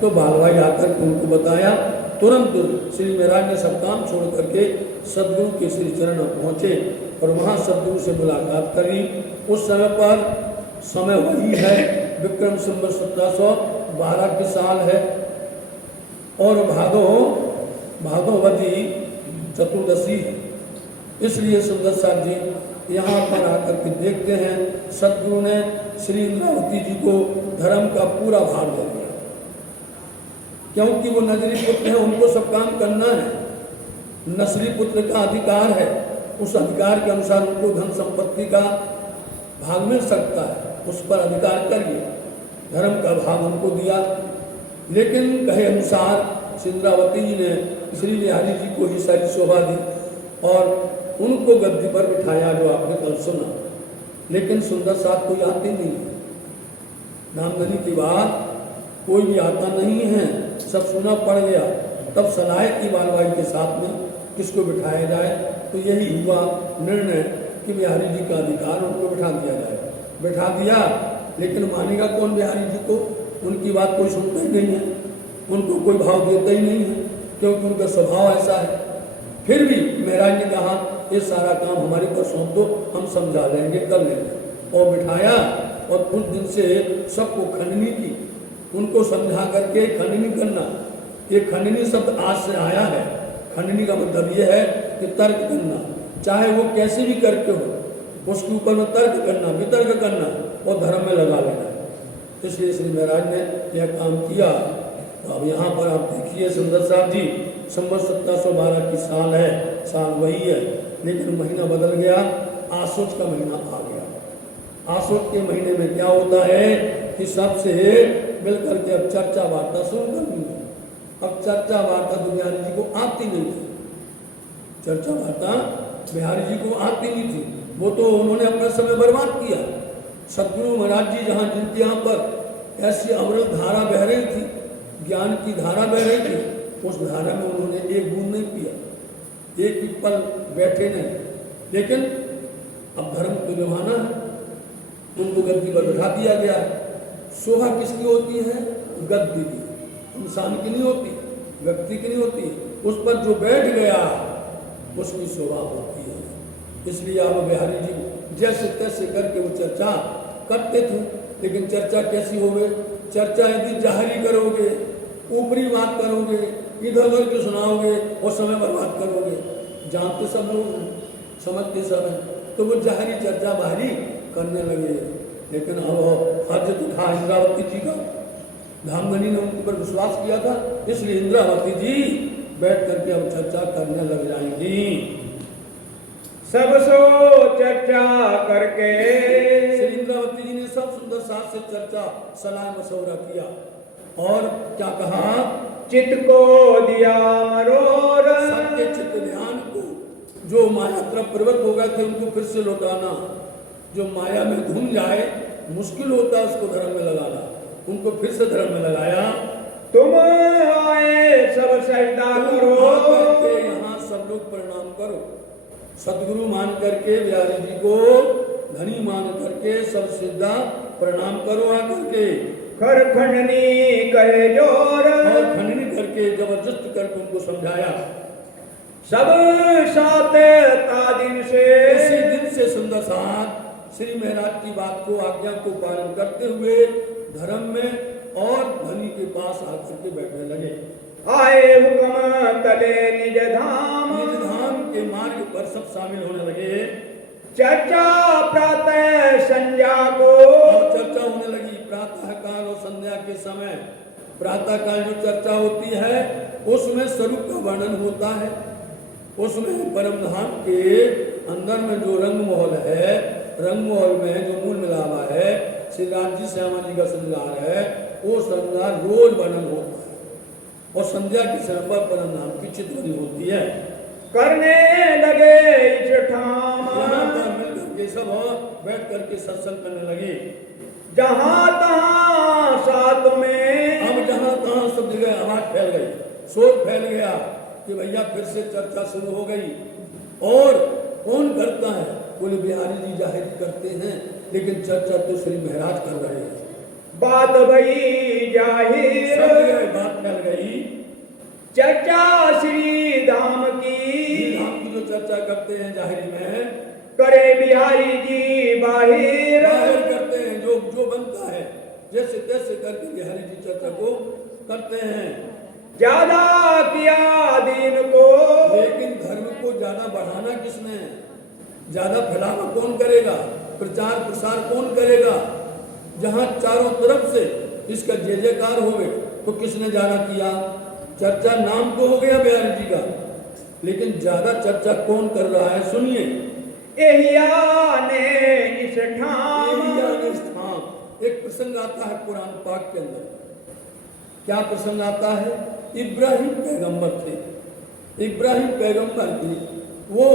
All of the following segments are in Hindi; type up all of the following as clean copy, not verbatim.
तो बालभाई आकर उनको बताया। तुरंत श्री महाराज ने सब काम छोड़ करके सदगुरु के श्री चरण पहुँचे और वहाँ सदगुरु से मुलाकात करी। उस समय पर समय वही है, विक्रम संवत 1712 के साल है और भादोवती चतुर्दशी है। इसलिए सुंदर साहब जी यहाँ पर आकर के देखते हैं सदगुरु ने श्री इंद्रावती जी को धर्म का पूरा भार दे दिया, क्योंकि वो नजरी पुत्र हैं, उनको सब काम करना है। नसली पुत्र का अधिकार है, उस अधिकार के अनुसार उनको धन संपत्ति का भाग मिल सकता है, उस पर अधिकार करिए। धर्म का भाग उनको दिया, लेकिन कहे अनुसार इंद्रावती जी ने श्री बिहारी जी को ही सारी शोभा दी और उनको गद्दी पर बिठाया, जो आपने कल सुना। लेकिन सुंदर साहब कोई आते नहीं है, नामधनी की बात कोई भी आता नहीं है, सब सुना पड़ गया। तब सलाह की बालवाई के साथ में किसको बिठाया जाए, तो यही हुआ निर्णय कि बिहारी जी का अधिकार उनको बिठा दिया जाए। बिठा दिया, लेकिन मानेगा कौन बिहारी जी को? उनकी बात कोई सुनता ही नहीं है, उनको कोई भाव देता ही नहीं है, क्योंकि उनका स्वभाव ऐसा है। फिर भी महाराज ने कहा ये सारा काम हमारे पर सौंप दो, हम समझा लेंगे, कर लेंगे। और बिठाया और कुछ दिन से सबको खंडनी की, उनको समझा करके खंडनी करना। ये खंडनी शब्द आज से आया है। खंडनी का मतलब ये है कि तर्क करना, चाहे वो कैसे भी करके हो, उसके ऊपर में तर्क करना, वितर्क करना और धर्म में लगा लेना। इसलिए श्री महाराज ने यह काम किया। तो अब यहाँ पर आप देखिए सुंदर साहब जी, संवत 1712 की साल है, साल वही है, लेकिन महीना बदल गया, आसोच का महीना आ गया। आसोच के महीने में क्या होता है कि सबसे मिलकर के अब चर्चा वार्ता शुरू करनी है। अब चर्चा वार्ता तो बिहारी जी को आती नहीं थी, चर्चा वार्ता बिहारी जी को आती नहीं थी, वो तो उन्होंने अपना समय बर्बाद किया। सदगुरु महाराज जी जहाँ जिनके यहाँ पर ऐसी अमृत धारा बह रही थी, ज्ञान की धारा बह रही थी, उस धारा में उन्होंने एक बूंद नहीं पिया, एक भी पल बैठे नहीं। लेकिन अब धर्म को निभाना है, उनको गद्दी पर बैठा दिया गया है। शोभा किसकी होती है? गद्दी की, इंसान की नहीं होती, व्यक्ति की नहीं होती। उस पर जो बैठ गया उसकी शोभा होती है। इसलिए अब बिहारी जी जैसे तैसे करके वो चर्चा करते थे, लेकिन चर्चा कैसी होवे? चर्चा यदि जाहिरी करोगे, ऊपरी बात करोगे, इधर उधर के सुनाओगे और समय बर्बाद करोगे, जानते सब लोग हैं, समझते सब हैं, तो वो जाहिरी चर्चा बाहरी करने लगे। लेकिन अब हर्ज उठा इंद्रावती जी का, धामधनी ने उनके ऊपर विश्वास किया था, इसलिए इंद्रावती जी बैठ करके अब चर्चा करने लग जाएंगी। सब सो चर्चा करके श्री इंद्रावती जी ने सब सुंदर साथ से चर्चा सलाह मशवरा किया और क्या कहा? चित्त को दिया मरोर, सबके चित्त ध्यान को, जो माया तरफ प्रवृत्त हो गए थे उनको फिर से लौटाना। जो माया में घूम जाए, मुश्किल होता है उसको धर्म में लगाना, उनको फिर से धर्म में लगाया। तुम आए सब सजदा करो, यहाँ सब लोग प्रणाम करो। सदगुरु मान करके बिहारी जी को धनी मान करके सब सिद्धा प्रणाम करो आकर के। खर खंडनी करे जोर, और खंडनी करके जबरदस्त करके उनको समझाया। सब सात तादिन से, इसी दिन से सुंदर साथ श्री महाराज की बात को, आज्ञा को पालन करते हुए धर्म में और धनी के पास आकर के बैठने लगे। आए हुक्म तले निज धाम, निज धाम के मार्ग पर सब शामिल होने लगे। चर्चा प्रातः संध्या को, और चर्चा होने लगी प्रातः काल और संध्या के समय। प्रातः काल जो चर्चा होती है उसमें स्वरूप का वर्णन होता है, उसमें परम धाम के अंदर में जो रंग महल है, रंग महल में जो मूल मिलावा है, श्री राम जी श्यामा जी का श्रृंगार है, वो श्रृंगार रोज वर्णन होता है। और संध्या के समय पर परम धाम की चित्रवनी होती है। करने लगे इजठाम, यहाँ पर मिलकर के सब बैठ करके सत्संग करने लगे। जहाँ तहाँ साथ में, अब जहाँ तहाँ सब जगह आवाज फैल गई, शोर फैल गया कि भैया फिर से चर्चा शुरू हो गई। और कौन करता है? बोले बिहारी जी जाहिर करते हैं, लेकिन चर्चा तो श्री महाराज कर रहे हैं। बात भई जाहिर, सब जगह चर्चा श्री धाम श्री की धाम की जो चर्चा करते हैं जाहिरी में, करे बिहारी जी बाहिर बाहर करते हैं, जो जो बनता है जैसे तैसे करके बिहारी जी चर्चा को करते हैं। ज्यादा किया दीन को लेकिन धर्म को ज्यादा बढ़ाना किसने, ज्यादा फैलावा कौन करेगा, प्रचार प्रसार कौन करेगा? जहां चारों तरफ से इसका जय जयकार होवे तो किसने ज्यादा किया? चर्चा नाम तो हो गया बिहारी जी का, लेकिन ज्यादा चर्चा कौन कर रहा है? सुनिए। एहिया ने इस ठाम एलिया ने इस ठाम, एक प्रसंग आता है कुरान पाक के अंदर। क्या प्रसंग आता है? इब्राहिम पैगंबर थे, इब्राहिम पैगंबर थे, वो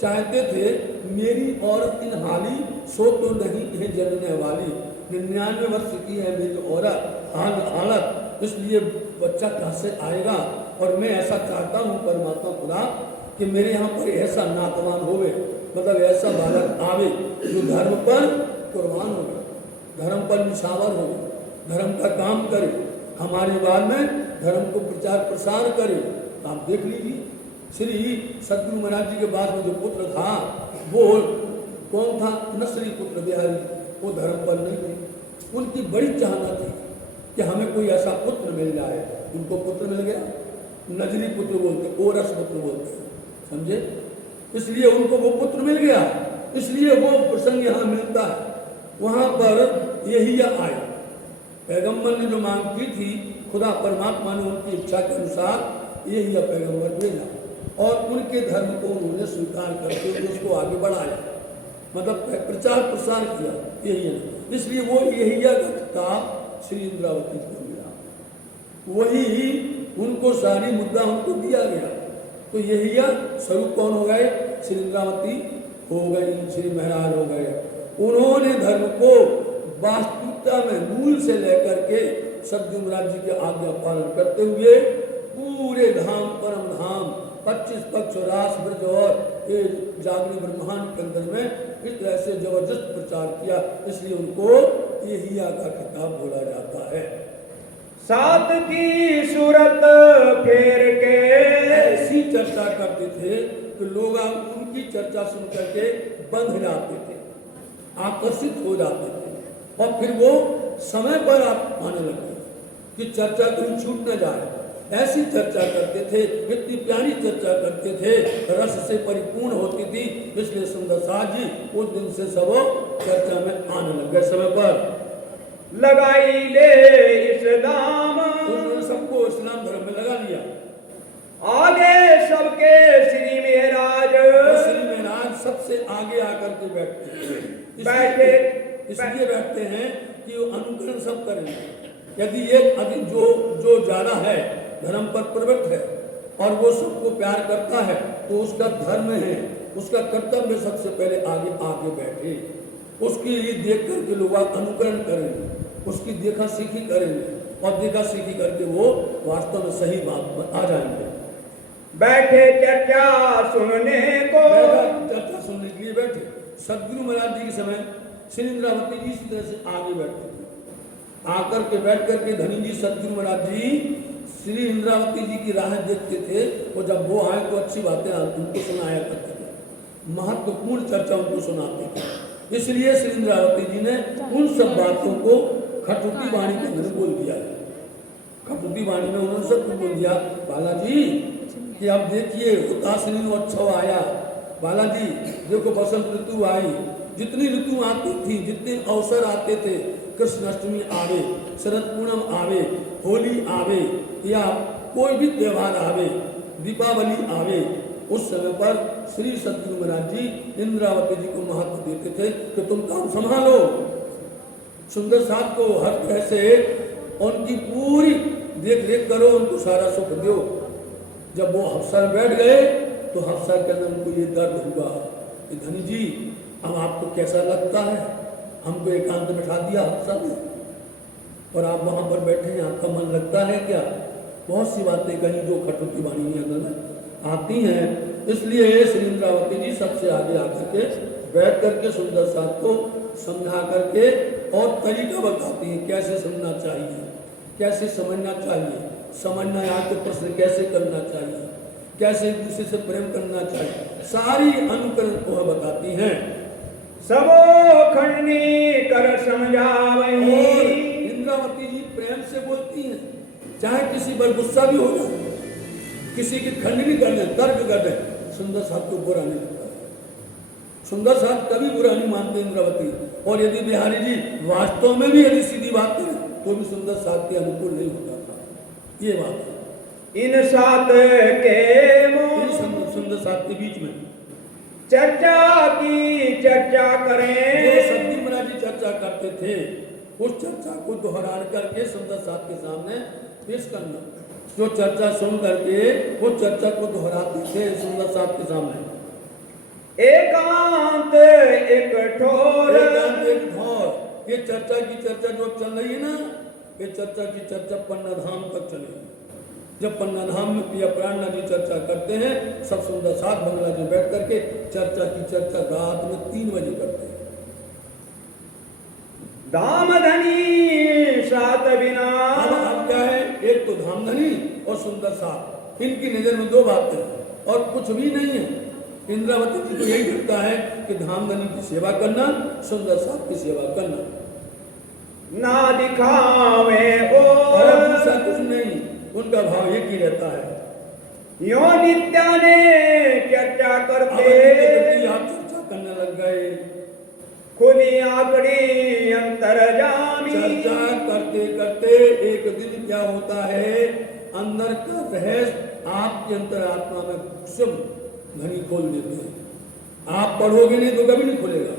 चाहते थे मेरी औरत इन हाली सो तो नहीं है जनने वाली, 99 वर्ष की है मेरी औरत हालत, इसलिए बच्चा कहाँ से आएगा? और मैं ऐसा चाहता हूँ परमात्मा खुदा कि मेरे यहाँ पर ऐसा नातवान होवे, मतलब ऐसा बालक आवे जो धर्म पर कुर्बान हो, धर्म पर निशावर हो, धर्म का काम करे, हमारे बाद में धर्म को प्रचार प्रसार करे। आप देख लीजिए श्री सदगुरु महाराज जी के बाद में जो पुत्र था वो कौन था? नसरी पुत्र बिहारी, वो धर्म पर नहीं थे। उनकी बड़ी चाहना थी कि हमें कोई ऐसा पुत्र मिल जाए। उनको पुत्र मिल गया, नजरी पुत्र बोलते, ओरस पुत्र बोलते, समझे? इसलिए उनको वो पुत्र मिल गया, इसलिए वो प्रसंग यहाँ मिलता है। वहां पर यही आया, पैगंबर ने जो मांग की थी, खुदा परमात्मा ने उनकी इच्छा के अनुसार यही पैगंबर भेजा और उनके धर्म को उन्होंने स्वीकार करके उसको आगे बढ़ाया, मतलब प्रचार प्रसार किया। यही है, इसलिए वो यही का श्री इंद्रावती को मिला, वही उनको सारी मुद्दा उनको दिया गया। तो यही स्वरूप कौन हो गए? श्री इंद्रावती हो गई, श्री महाराज हो गए। उन्होंने धर्म को वास्तविकता में मूल से लेकर के सदगुरु महाराज जी के आज्ञा पालन करते हुए पूरे धाम परम धाम 25 पक्ष रास ब्रज और ये जागरी ब्रह्मांड के अंदर में इस तरह से जबरदस्त प्रचार किया, इसलिए उनको यही का खिताब बोला जाता है। सात की सूरत फेर के ऐसी चर्चा करते थे कि लोग उनकी चर्चा सुन करके बंध जाते थे, आकर्षित हो जाते थे और फिर वो समय पर आप आने लगे कि चर्चा कहीं छूट न जाए। ऐसी चर्चा करते थे, इतनी प्यारी चर्चा करते थे, रस से परिपूर्ण होती थी, इसलिए सुंदर साथ जी उस दिन से सब चर्चा में आने लग गए। समय पर लगाई ले इस दाम, उन्होंने सबको इस्लाम धर्म में लगा लिया। आगे सबके श्री महाराज, श्री महाराज सबसे आगे आकर के बैठे, इसलिए बैठते हैं कि वो अनुकरण सब करेंगे। यदि एक अधिक जो ज्यादा है, धर्म पर प्रवृत्त है और वो सबको प्यार करता है, तो उसका धर्म है, उसका कर्तव्य सबसे पहले आगे आगे बैठे, उसकी देख करके लोग अनुकरण करेंगे, उसकी देखा सीखी करेंगे और देखा सीखी करके वो वास्तव में सही बात पर आ जाएंगे। बैठे चर्चा सुनने को, चर्चा सुनने के लिए बैठे। सदगुरु महाराज जी के समय श्री इंद्रावती जी इसी तरह से आगे बैठते थे, आकर के बैठ करके धनी जी सदगुरु महाराज जी श्री इंद्रावती जी की राह देखते थे और जब वो आए तो अच्छी बातें उनको सुनाया करते थे, महत्वपूर्ण चर्चा उनको सुनाते थे। इसलिए श्री इंद्रावती जी ने उन सब बातों को खटुती वाणी के अंदर बोल दिया। खटुती वाणी में उन्होंने सब कुछ बोल दिया। बालाजी कि अब देखिए उदासीन उत्सव आया, बालाजी देखो बसंत ऋतु आई, जितनी ऋतु आती थी, जितने अवसर आते थे, कृष्ण अष्टमी आवे, शरद पूर्णम आवे, होली आवे या कोई भी त्योहार आवे, दीपावली आवे, उस समय पर श्री सदगुरु महाराज जी इंद्रावती जी को महत्व देते थे कि तुम काम संभालो, सुंदर साथ को हर तरह से उनकी पूरी देख रेख करो, उनको सारा सुख दो। जब वो अफसर बैठ गए तो अफसर के अंदर उनको ये दर्द हुआ कि धनी जी अब आपको कैसा लगता है, हमको एकांत बैठा दिया अफसर ने और आप वहाँ पर बैठे हैं, आपका मन लगता है क्या? बहुत सी बातें कहीं जो खटुती वाणी के अंदर में आती हैं। इसलिए श्री इंद्रावती जी सबसे आगे आकर के बैठ करके सुंदर साथ को समझा करके और तरीका बताती हैं कैसे सुनना चाहिए, कैसे समझना चाहिए, समझना है तो प्रश्न कैसे करना चाहिए, कैसे एक दूसरे से प्रेम करना चाहिए, सारी अनुकरण को वह बताती हैं। सबो खंडनी कर समझावही। और इंद्रावती जी प्रेम से बोलती हैं, चाहे किसी पर गुस्सा भी हो जाए, किसी की खंडनी कर दे, तर्क कर दे, सुंदर साहब को बुरा नहीं लगता। सुंदर साहब कभी बुरा नहीं मानते इंद्रावती। और यदि बिहारी जी वास्तव में भी यदि सीधी बात करें तो भी सुंदर साहब के अनुकूल नहीं होता था, ये बात है। इन सात के सुंदर साहब के बीच में चर्चा की चर्चा करें। जो सती महाराज जी चर्चा करते थे उस चर्चा को दोहरा करके सुंदर साहब के सामने पेश करना। जो चर्चा सुन करके वो चर्चा को दोहराते थे सुंदर साहब के सामने। एकांत एक ठोर। एकांत एक ठोर। ये चर्चा की चर्चा जो चल रही है ना, ये चर्चा की चर्चा पन्ना धाम तक चलेगी। जब पन्ना धाम में प्रिय प्राणनाथ जी चर्चा करते हैं, सब सुंदर साथ बंगला में बैठ करके चर्चा की चर्चा रात में 3 बजे करते हैं। धामधनी सात बिना। अब क्या है, एक तो धामधनी और सुंदर साथ, इनकी नजर में 2 बातें हैं और कुछ भी नहीं है। इंद्रावती जी को यही लगता है कि धामधनी की सेवा करना, सुंदर साथ की सेवा करना, ना दिखावे और दूसरा कुछ नहीं। उनका भाव एक ही रहता है। यो नित्या ने चर्चा करते आप चर्चा करने लग गए, खुली आंकड़ी अंतर जामी। चर्चा करते करते एक दिन क्या होता है, अंदर का रहस्य आपके अंतरात्मा में सब घनी खोल देते हैं। आप पढ़ोगे नहीं तो कभी नहीं खुलेगा।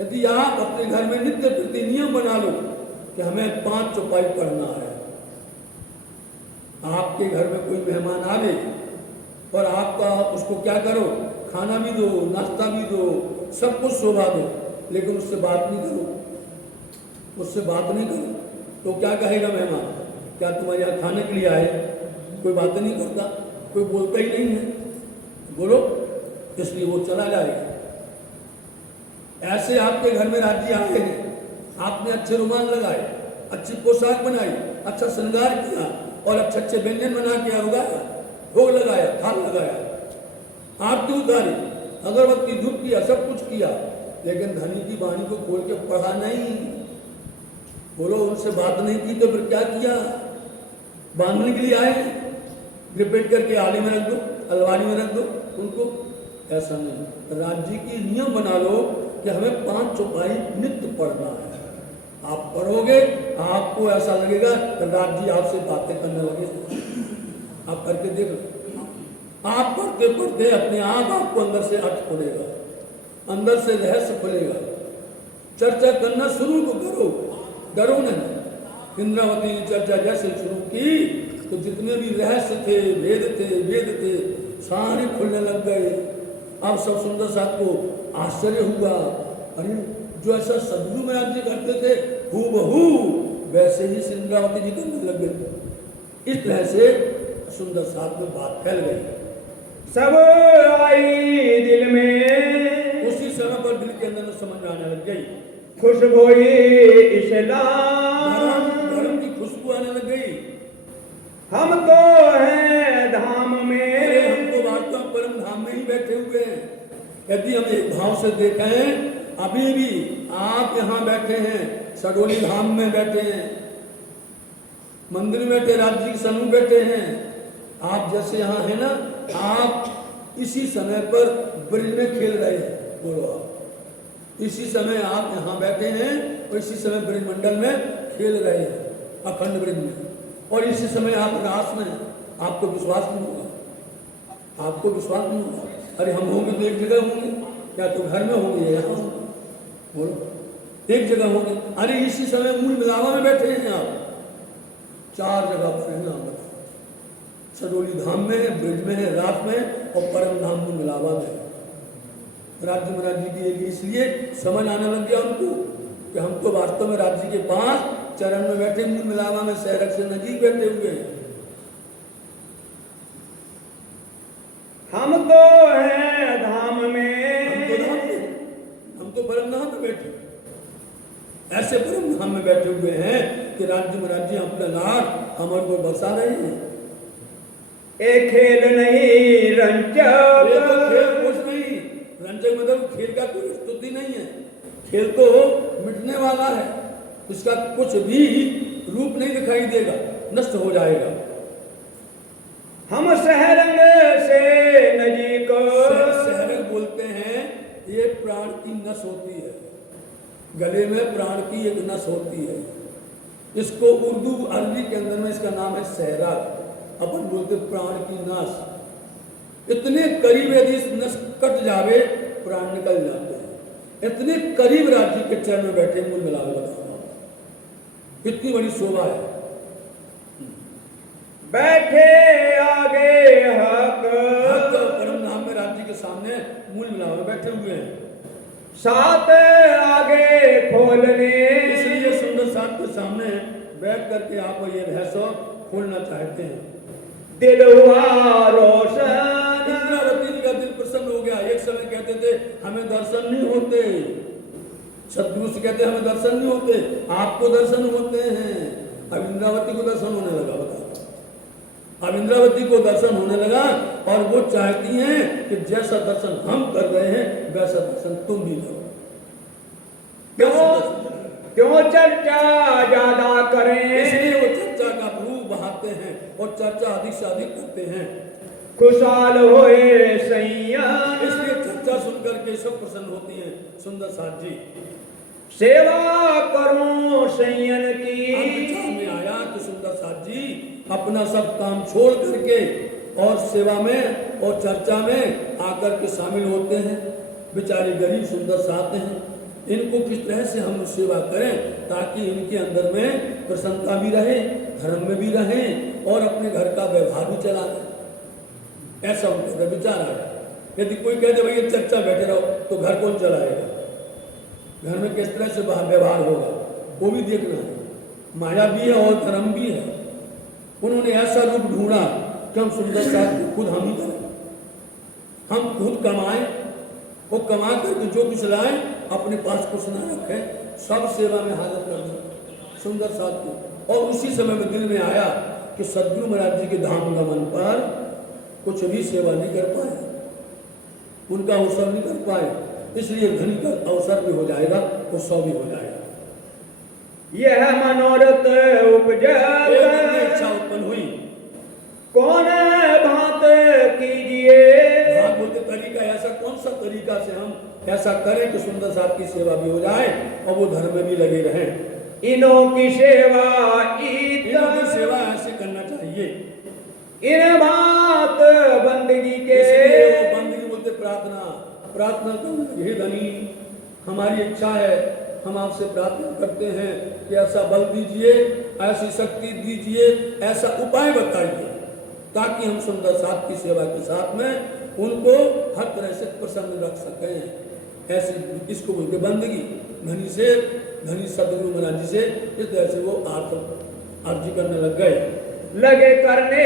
यदि आप अपने घर में नित्य प्रति नियम बना लो कि हमें 5 चौपाई पढ़ना है, आपके घर में कोई मेहमान आ गए और आपका उसको क्या करो, खाना भी दो, नाश्ता भी दो, सब कुछ शोभा दो, लेकिन उससे बात नहीं करो, उससे बात नहीं करो, तो क्या कहेगा मेहमान, क्या तुम्हारे यहाँ खाने के लिए आए? कोई बात नहीं करता, कोई बोलता ही नहीं है, बोलो, इसलिए वो चला जाएगा। ऐसे आपके घर में राज्य आए हैं, आपने अच्छे रुमाल लगाए, अच्छी पोशाक बनाई, अच्छा श्रृंगार किया और अच्छे अच्छे व्यंजन बना के उगाया, भोग लगाया, थाल लगाया, आरती उतारी, अगरबत्ती धूप किया, सब कुछ किया, लेकिन धनी की वाणी को खोल के पढ़ा नहीं। बोलो, उनसे बात नहीं की तो फिर क्या किया? बांधने के लिए आए, लिपेट करके आले में रख दो, अलमारी में रख दो उनको। ऐसा नहीं, राज्य की नियम बना लो कि हमें 5 चौपाई नित्य पढ़ना है। आप पढ़ोगे, आपको ऐसा लगेगा कि राज्य आपसे बातें करने लगे। आप करके देखो, आप पढ़ते पढ़ते अपने आप आपको अंदर से अर्थ खुलेगा, अंदर से रहस्य खुलेगा। चर्चा करना शुरू तो करो, डरो नहीं। इंद्रावती ने चर्चा जैसे शुरू की तो जितने भी रहस्य थे, वेद थे, सारे खुलने लग गए। अब सब सुंदर साथ को आश्चर्य हुआ, अरे जो ऐसा सदगुरु महाराज जी करते थे हूबहू वैसे ही इंद्रावती जी करने लग गए। इस तरह से सुंदर साथ में बात फैल गई, सब आई दिल में। उसी समय पर दिल के अंदर में समझ आने लग गई, खुशबू इस्लाम, धर्म की खुशबू आने लग गई। हम तो हैं धाम में, हम तो वास्तव परम धाम में ही बैठे हुए हैं। यदि हम एक भाव से देखें, अभी भी आप यहाँ बैठे हैं, सडोली धाम में बैठे हैं, मंदिर में बैठे, राज्य के समूह बैठे हैं। आप जैसे यहाँ है ना, आप इसी समय पर ब्रिज में खेल रहे हैं। बोलो, आप इसी समय आप यहाँ बैठे हैं और इसी समय ब्रिज मंडल में खेल रहे हैं, अखंड ब्रिज में, और इसी समय आप रास में। आपको विश्वास नहीं होगा, आपको विश्वास नहीं होगा। अरे हम होंगे तो एक जगह होंगे, क्या तो घर में होंगे, यहाँ होंगे? बोलो, एक जगह होंगे। अरे इसी समय मूल मिलावा में बैठे हैं आप, 4 जगह पर हैं आप। सडोली धाम में है, ब्रिज में है, रात में, और परम धाम मूल मिलावा में। राज्य महाराज जी की इसलिए समझ आने लग गया उनको कि हम तो वास्तव में राज्य के पास चरण में बैठे, मूल मिलावा में शहर से नजीक बैठे हुए हैं। हम तो हैं धाम में, हम तो परम धाम में बैठे, ऐसे परम धाम में बैठे हुए हैं कि राज्य में राज्य अपना लाड हमारे को बरसा रहे हैं। एक खेल नहीं रंजक, ये तो खेल कुछ नहीं, रंजक मतलब खेल का कोई स्तुति नहीं है। खेल तो मिटने वाला है, उसका कुछ भी रूप नहीं दिखाई देगा, नष्ट हो जाएगा। हम सहरंग से नजीक, सहरंग बोलते हैं, ये प्राण की नस होती है, गले में प्राण की एक नस होती है। इसको उर्दू अरबी के अंदर में इसका नाम है सहरा, अपन बोलते प्राण की नस। इतने करीब यदि इस नस कट जावे प्राण निकल जाते हैं, इतने करीब राज्य के चरण में बैठे मूल मिला बताओ, कितनी बड़ी शोभा है। बैठे आगे हक, परम धाम में राज्य के सामने मूल मिला बैठे हुए हैं, साथ आगे खोलने, इसलिए सुंदर साथ के सामने बैठ करके आप ये रहस्य खोलना चाहते हैं। दिल हुआ रोशन, इंद्रावती का दिल प्रसन्न हो गया। एक समय कहते थे हमें दर्शन नहीं होते, सदगुरु से कहते हमें दर्शन नहीं होते, आपको दर्शन होते हैं। अब इंद्रावती को दर्शन होने लगा, बताओ। अब इंद्रावती को दर्शन होने लगा और वो चाहती हैं कि जैसा दर्शन हम कर रहे हैं वैसा दर्शन तुम भी करो। क्यों चर्चा ज्यादा करें, इसलिए वो चर्चा का भू बहाते हैं और चर्चा अधिक से अधिक करते हैं। खुशहाल होए सैयन, इसलिए चर्चा सुनकर के सब प्रसन्न होती हैं। सुंदर साथ जी सेवा करूं सैयन की, विचार में आया कि सुंदर साथ जी अपना सब काम छोड़ करके और सेवा में और चर्चा में आकर के शामिल होते हैं। बेचारे गरीब सुंदर साथ हैं, इनको किस तरह से हम सेवा करें ताकि इनके अंदर में प्रसन्नता भी रहे, धर्म में भी रहें और अपने घर का व्यवहार भी चला लें। ऐसा उनका विचार आया। यदि कोई कह दे भाई चर्चा बैठे रहो तो घर कौन चलाएगा, घर में किस तरह से व्यवहार होगा वो भी देखना है। माया भी है और धर्म भी है। उन्होंने ऐसा रूप ढूंढा कि हम सुंदर साथ खुद हम ही करें, हम खुद कमाएं, वो कमा करके जो कुछ लाएं अपने पास कुछ ना रखें, सब सेवा में हाजिर कर दें सुंदर साथ को। और उसी समय में दिल में आया कि सदगुरु महाराज जी के धाम गमन पर कुछ भी सेवा नहीं कर पाए, उनका अवसर नहीं कर पाए, इसलिए धनी का अवसर भी हो जाएगा, उत्सव भी हो जाएगा। यह मनोरथ उपजा, इच्छा उत्पन्न हुई, कौन भात कीजिए, भाग बोलते तरीका ऐसा कौन सा तरीका से हम ऐसा करें कि सुंदर साथ की सेवा भी हो जाए और वो धर्म में भी लगे रहें। इनों की सेवा इनों की सेवा ऐसे करना चाहिए। इन भात बंदगी के, बंदगी बोलते प्रार्थना, प्रार्थना करना। हे धनी हमारी इच्छा है, हम आपसे प्रार्थना करते हैं कि ऐसा बल दीजिए, ऐसी शक्ति दीजिए, ऐसा उपाय बताइए ताकि हम सुंदर साथ की सेवा के साथ में उनको हर तरह से प्रसन्न रख सकें। ऐसी इसको बोलते बंदगी। धनी से धनी सदगुरु महाराज जी से इस तरह से वो अर्जी करने लग गए, लगे करने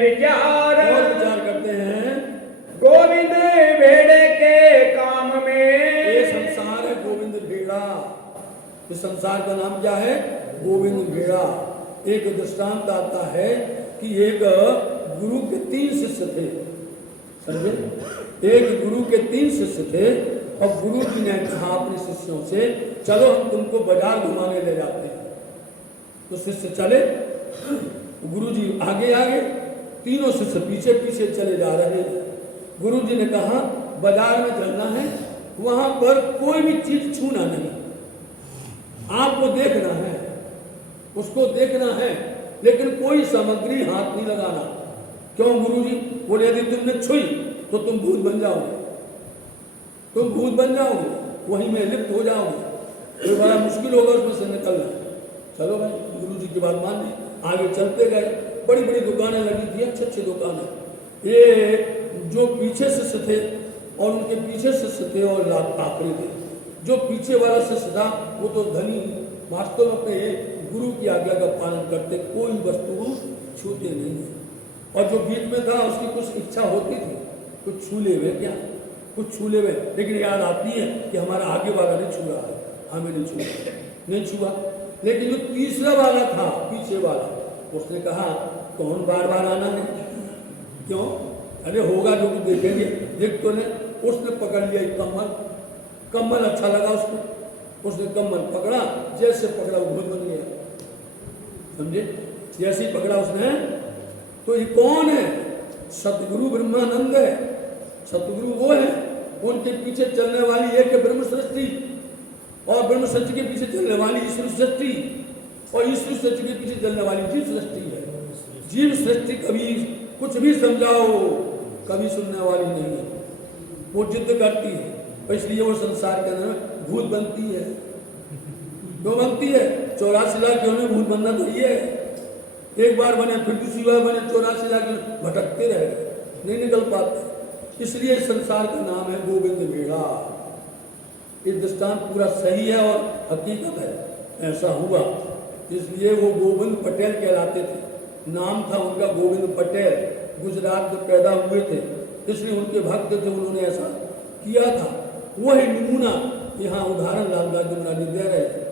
विचार, और विचार करते हैं गोविंद भेड़े के काम में। ये संसार है गोविंद भेड़ा, इस संसार का नाम क्या है? गोविंद भेड़ा। एक दृष्टांत आता है कि एक गुरु के 3 शिष्य थे, समझे? एक गुरु के 3 शिष्य थे और गुरु जी ने कहा अपने शिष्यों से चलो हम तुमको बाजार घुमाने ले जाते हैं। तो शिष्य चले, गुरु जी आगे आगे, तीनों शिष्य पीछे पीछे चले जा रहे हैं। गुरु जी ने कहा बाजार में चलना है, वहां पर कोई भी चीज छूना नहीं, आपको देखना है, उसको देखना है, लेकिन कोई सामग्री हाथ नहीं लगाना। क्यों गुरु जी? बोले यदि तुमने छुई तो तुम भूत बन जाओगे, तुम भूत बन जाओगे, वहीं में लिप्त हो जाओगे, तो बड़ा मुश्किल होगा उसमें से निकलना। चलो भाई गुरु जी की बात मान ली, आगे चलते गए। बड़ी बड़ी दुकानें लगी थी, अच्छी अच्छी दुकानें। ये जो पीछे शिष्य थे और उनके पीछे शिष्य थे और आखिरी थे। जो पीछे वाला शिष्य था वो तो धनी, वास्तव में अपने गुरु की आज्ञा का पालन करते, कोई वस्तु छूते नहीं है। और जो बीच में था उसकी कुछ इच्छा होती थी, कुछ छू ले हुए, क्या कुछ छू ले हुए, लेकिन याद आती है कि हमारा आगे वाला नहीं छू रहा है, हमें नहीं छुआ, नहीं छुआ। लेकिन जो तीसरा वाला था पीछे वाला, उसने कहा कौन बार बार आना है, क्यों, अरे होगा जो कुछ देखेंगे, देख तो ले। उसने पकड़ लिया एक कम्बल, कम्बल अच्छा लगा उसको, उसने कम्बल पकड़ा, जैसे पकड़ा वो भूत बन गया, समझे, जैसे ही पकड़ा उसने। तो ये कौन है? सतगुरु ब्रह्मानंद है, सतगुरु वो है, उनके पीछे चलने वाली एक ब्रह्म सृष्टि, और ब्रह्म सृष्टि के पीछे चलने वाली ईश्वर सृष्टि, और ईश्वर सृष्टि के पीछे चलने वाली जीव सृष्टि है। जीव सृष्टि कभी कुछ भी समझाओ कभी सुनने वाली नहीं है, वो जिद करती है, और इसलिए वो संसार के अंदर भूत बनती है। क्यों बनती है? 84 लाख क्यों नहीं भूत बनना तो ये है, एक बार बने फिर दूसरी बार बने, 84 लाख भटकते रह गए, नहीं निकल पाते। इसलिए संसार का नाम है गोविंद भेड़ा। ये दृष्टांत पूरा सही है और हकीकत है, ऐसा हुआ। इसलिए वो गोविंद पटेल कहलाते थे, नाम था उनका गोविंद पटेल, गुजरात में पैदा हुए थे, इसलिए उनके भक्त थे, उन्होंने ऐसा किया था। वही नमूना यहाँ उदाहरण लालदास जी महाराज दे रहे थे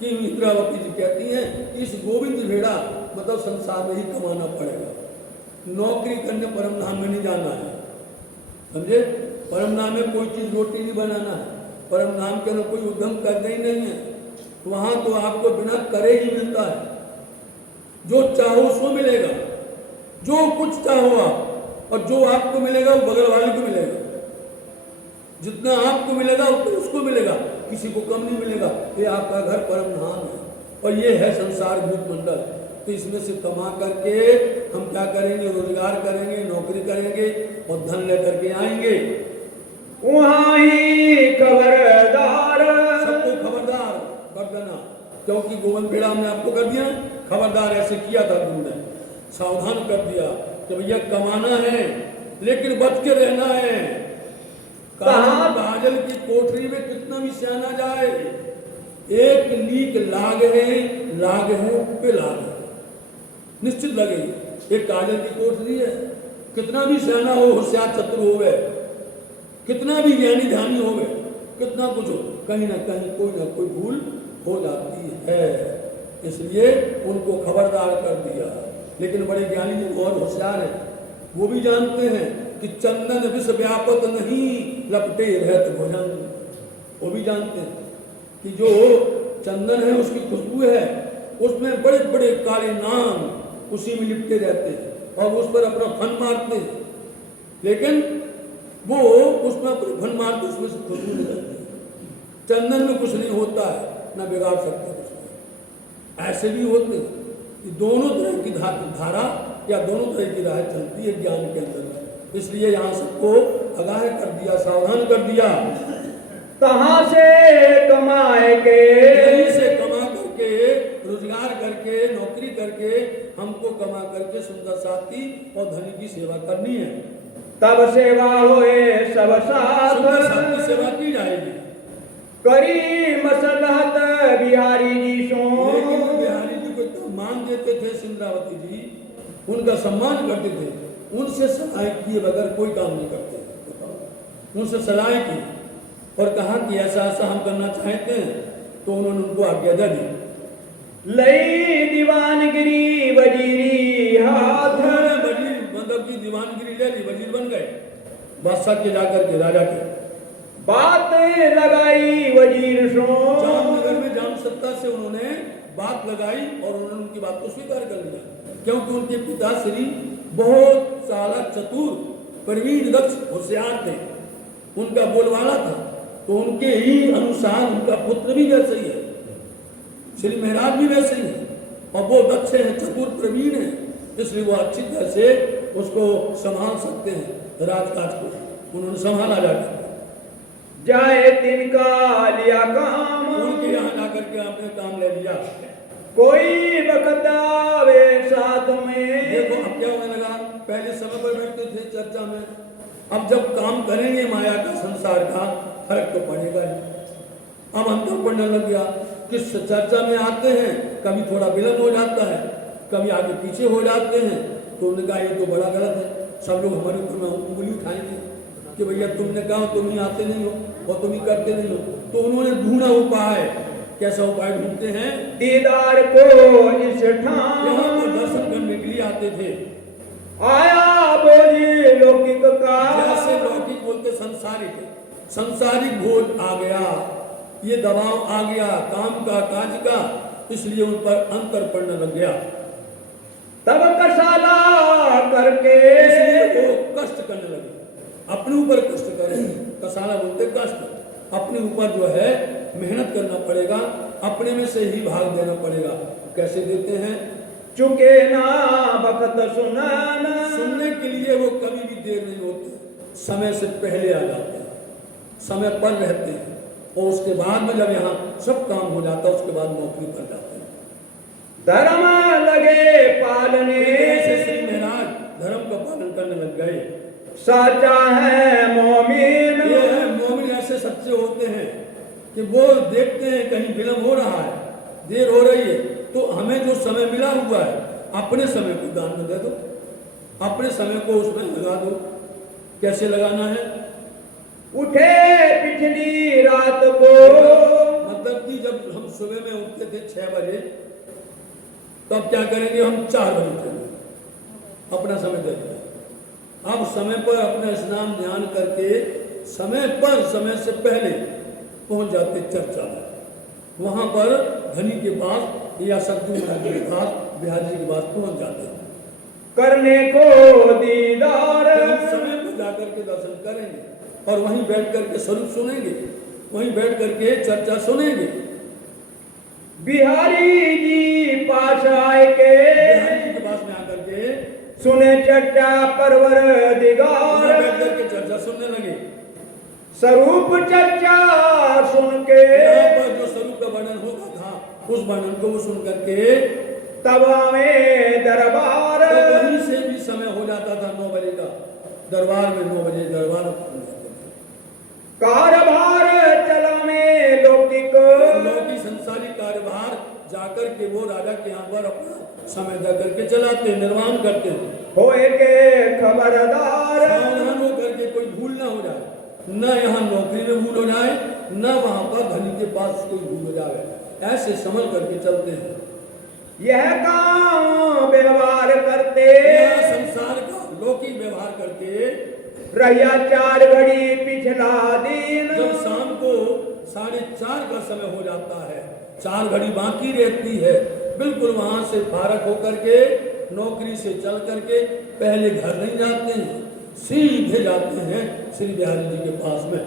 कि इंद्रावती जी कहती हैं इस गोविंद भेड़ा मतलब संसार में ही कमाना पड़ेगा, नौकरी करने परम धाम में नहीं जाना है, समझे। परम धाम में कोई चीज रोटी नहीं बनाना है, परम धाम के अंदर कोई उद्यम करना ही नहीं है, वहां तो आपको बिना करे ही मिलता है, जो चाहो सो मिलेगा, जो कुछ चाहो आप, और जो आपको मिलेगा वो बगल वाले को मिलेगा, जितना आपको मिलेगा उतना उसको मिलेगा, किसी को कम नहीं मिलेगा। ये आपका घर परम धाम है, और ये है संसार भूत मंडल। तो इसमें से कमा करके हम क्या करेंगे? रोजगार करेंगे, नौकरी करेंगे और धन लेकर के आएंगे। वहाँ ही खबरदार, सबको खबरदार कर देना, क्योंकि गोविंद भेड़ा हमने आपको कर दिया, खबरदार ऐसे किया था तुमने, सावधान कर दिया कि भैया कमाना है लेकिन बच के रहना है। कहाँ काजल की कोठरी में कितना भी सियाना जाए, एक लीक लाग है पे लाग है, निश्चित लगेगी। एक काजल की कोठरी है, कितना भी सियाना हो, होशियार चतुर हो गए, कितना भी ज्ञानी ध्यानी हो गए, कितना कुछ हो, कहीं ना कोई भूल हो जाती है, इसलिए उनको खबरदार कर दिया। लेकिन बड़े ज्ञानी जी और होशियार हैं, वो भी जानते हैं कि चंदन विष व्यापक नहीं लपटे रहत भुजंग, वो भी जानते हैं कि जो चंदन है उसकी खुशबू है, उसमें बड़े बड़े काले नाम उसी में लिपटे रहते हैं और उस पर अपना फन मारते हैं, लेकिन वो उसमें अपना फन मारते उसमें से खुशबू नहीं रहती है। चंदन में कुछ नहीं होता है, ना बिगाड़ सकते कुछ नहीं। ऐसे भी होते हैं कि दोनों तरह की धारा या दोनों तरह की राह चलती है ज्ञान के अंदर, इसलिए यहाँ सबको आगाह कर दिया, सावधान कर दिया। कहाँ से कमाएंगे, यहीं से कमा करके, रोजगार करके, नौकरी करके हमको कमा करके सुंदर साथी और धनी की सेवा करनी है, तब सेवा होए सब साथ, सुंदर साथी सेवा की जाएगी। करी मसलहत बिहारी जी सो, लेकिन बिहारी जी को इतना मान देते थे सिंद्रावती जी, उनका सम्मान करते थे, उनसे सलाह किए बगैर कोई काम नहीं करते, उनसे सलाह की और कहा कि ऐसा ऐसा हम करना चाहते हैं, तो उन्होंने उनको आज्ञा दे दी। लई दीवानगिरी वजीरी हाथ, वजीर मतलब की दीवानगिरी ले ली, वजीर बन गए बादशाह के, जाकर के राजा के। बात लगाई वजीर सो, जामनगर में जाम सत्ता से उन्होंने बात लगाई और उन्होंने उनकी बात को स्वीकार कर लिया, क्योंकि उनके पिताश्री बहुत चालाक चतुर प्रवीण दक्ष होशियार थे, उनका बोलबाला था, तो उनके ही अनुसार उनका पुत्र भी वैसे ही है, श्री महाराज भी वैसे ही है, और वो दक्ष हैं, चतुर प्रवीण है, इसलिए वो अच्छी तरह से उसको संभाल सकते हैं। राजकाज को उन्होंने संभाला जाकर जाए तिनका लिया काम, उनके यहाँ जाकर के आपने काम ले लिया। कोई बकतावे साथ में, देखो अब क्या होने लगा, पहले समय पर बैठते थे चर्चा में, अब जब काम करेंगे माया का, संसार का, फर्क तो पड़ेगा ही। अब अंतर पड़ने लग गया, किस चर्चा में आते हैं, कभी थोड़ा विलंब हो जाता है, कभी आगे पीछे हो जाते हैं, तो उन्होंने कहा ये तो बड़ा गलत है, सब लोग हमारे ऊपर में उंगली उठाएंगे कि भैया तुमने कहा तुम ही आते नहीं हो और तुम ही करते नहीं हो। तो उन्होंने ढूंढा उपाय कैसा उपाय ढूंढते हैं? दीदार को इस ठाम यहाँ पर दर्शन करने के लिए आते थे। आया बोली लौकिक का जैसे लौकिक बोलते संसारिक, संसारिक भोज आ गया, ये दबाव आ गया काम का काज का, इसलिए उन पर अंतर पड़ने लग गया। तब कसाला करके इसलिए वो कष्ट करने लगे, अपने ऊपर कष्ट करें। कसाला बोलते कष्ट, अपने ऊपर जो है मेहनत करना पड़ेगा, अपने में से ही भाग देना पड़ेगा। कैसे देते हैं? चुके ना वक्त सुनाना, सुनने के लिए वो कभी भी देर नहीं होते, समय से पहले आ जाते हैं, समय पर रहते हैं, और उसके बाद में जब यहाँ सब काम हो जाता है उसके बाद नौकरी पर जाते हैं। धर्म लगे पालने ऐसे श्री महाराज धर्म का पालन करने लग गए। साचा है मोमिन, ये है मोमिन, ऐसे सच्चे होते हैं कि वो देखते हैं कहीं विलम्ब हो रहा है, देर हो रही है, तो हमें जो समय मिला हुआ है अपने समय को दान में दे दो, अपने समय को उसमें लगा दो। कैसे लगाना है? उठे पिछली रात को, मतलब कि जब हम सुबह में उठते थे 6 बजे, तो अब क्या करेंगे? हम 4 बजे उठेंगे, अपना समय दे देंगे। अब समय पर अपना स्नान ध्यान करके समय पर, समय से पहले पहुंच जाते चर्चा में। वहां पर धनी के पास या सद्गुरु महाराज के पास, बिहारी जी के पास पहुंच जाते हैं। करने को दीदार, हम समय पर जाकर के दर्शन करेंगे और वहीं बैठ करके स्वरूप सुनेंगे, वहीं बैठ करके चर्चा सुनेंगे। बिहारी जी पास आए के, बिहारी जी के पास में आकर के सुने चर्चा परवर दिगार, बैठ करके चर्चा सुनने लगे। स्वरूप चर्चा सुन के, यहाँ पर जो स्वरूप का वर्णन होता था उस वर्णन को वो सुन करके तब में दरबार, तो वहीं से भी समय हो जाता था 9 बजे का, दरबार में 9 बजे दरबार खुल जाते थे। कारभार चला में लौकिक, लौकिक संसारिक कार्यभार जाकर के वो राजा के यहाँ पर अपना समय दे करके चलाते, निर्माण करते हैं। होए के खबरदार, सावधान होकर के कोई भूल ना हो जाए, न यहाँ नौकरी में भूल हो जाए, न वहां पर धनी के पास कोई भूल हो जाए, ऐसे समझ करके चलते हैं। यह काम व्यवहार करते, संसार का लौकिक व्यवहार करके रैया 4 घड़ी पिछला दिन, जब शाम को 4:30 का समय हो जाता है, 4 घड़ी बाकी रहती है, बिल्कुल वहां से फारग होकर के नौकरी से चल करके पहले घर नहीं जाते हैं, सीधे जाते हैं श्री बिहारी जी के पास में।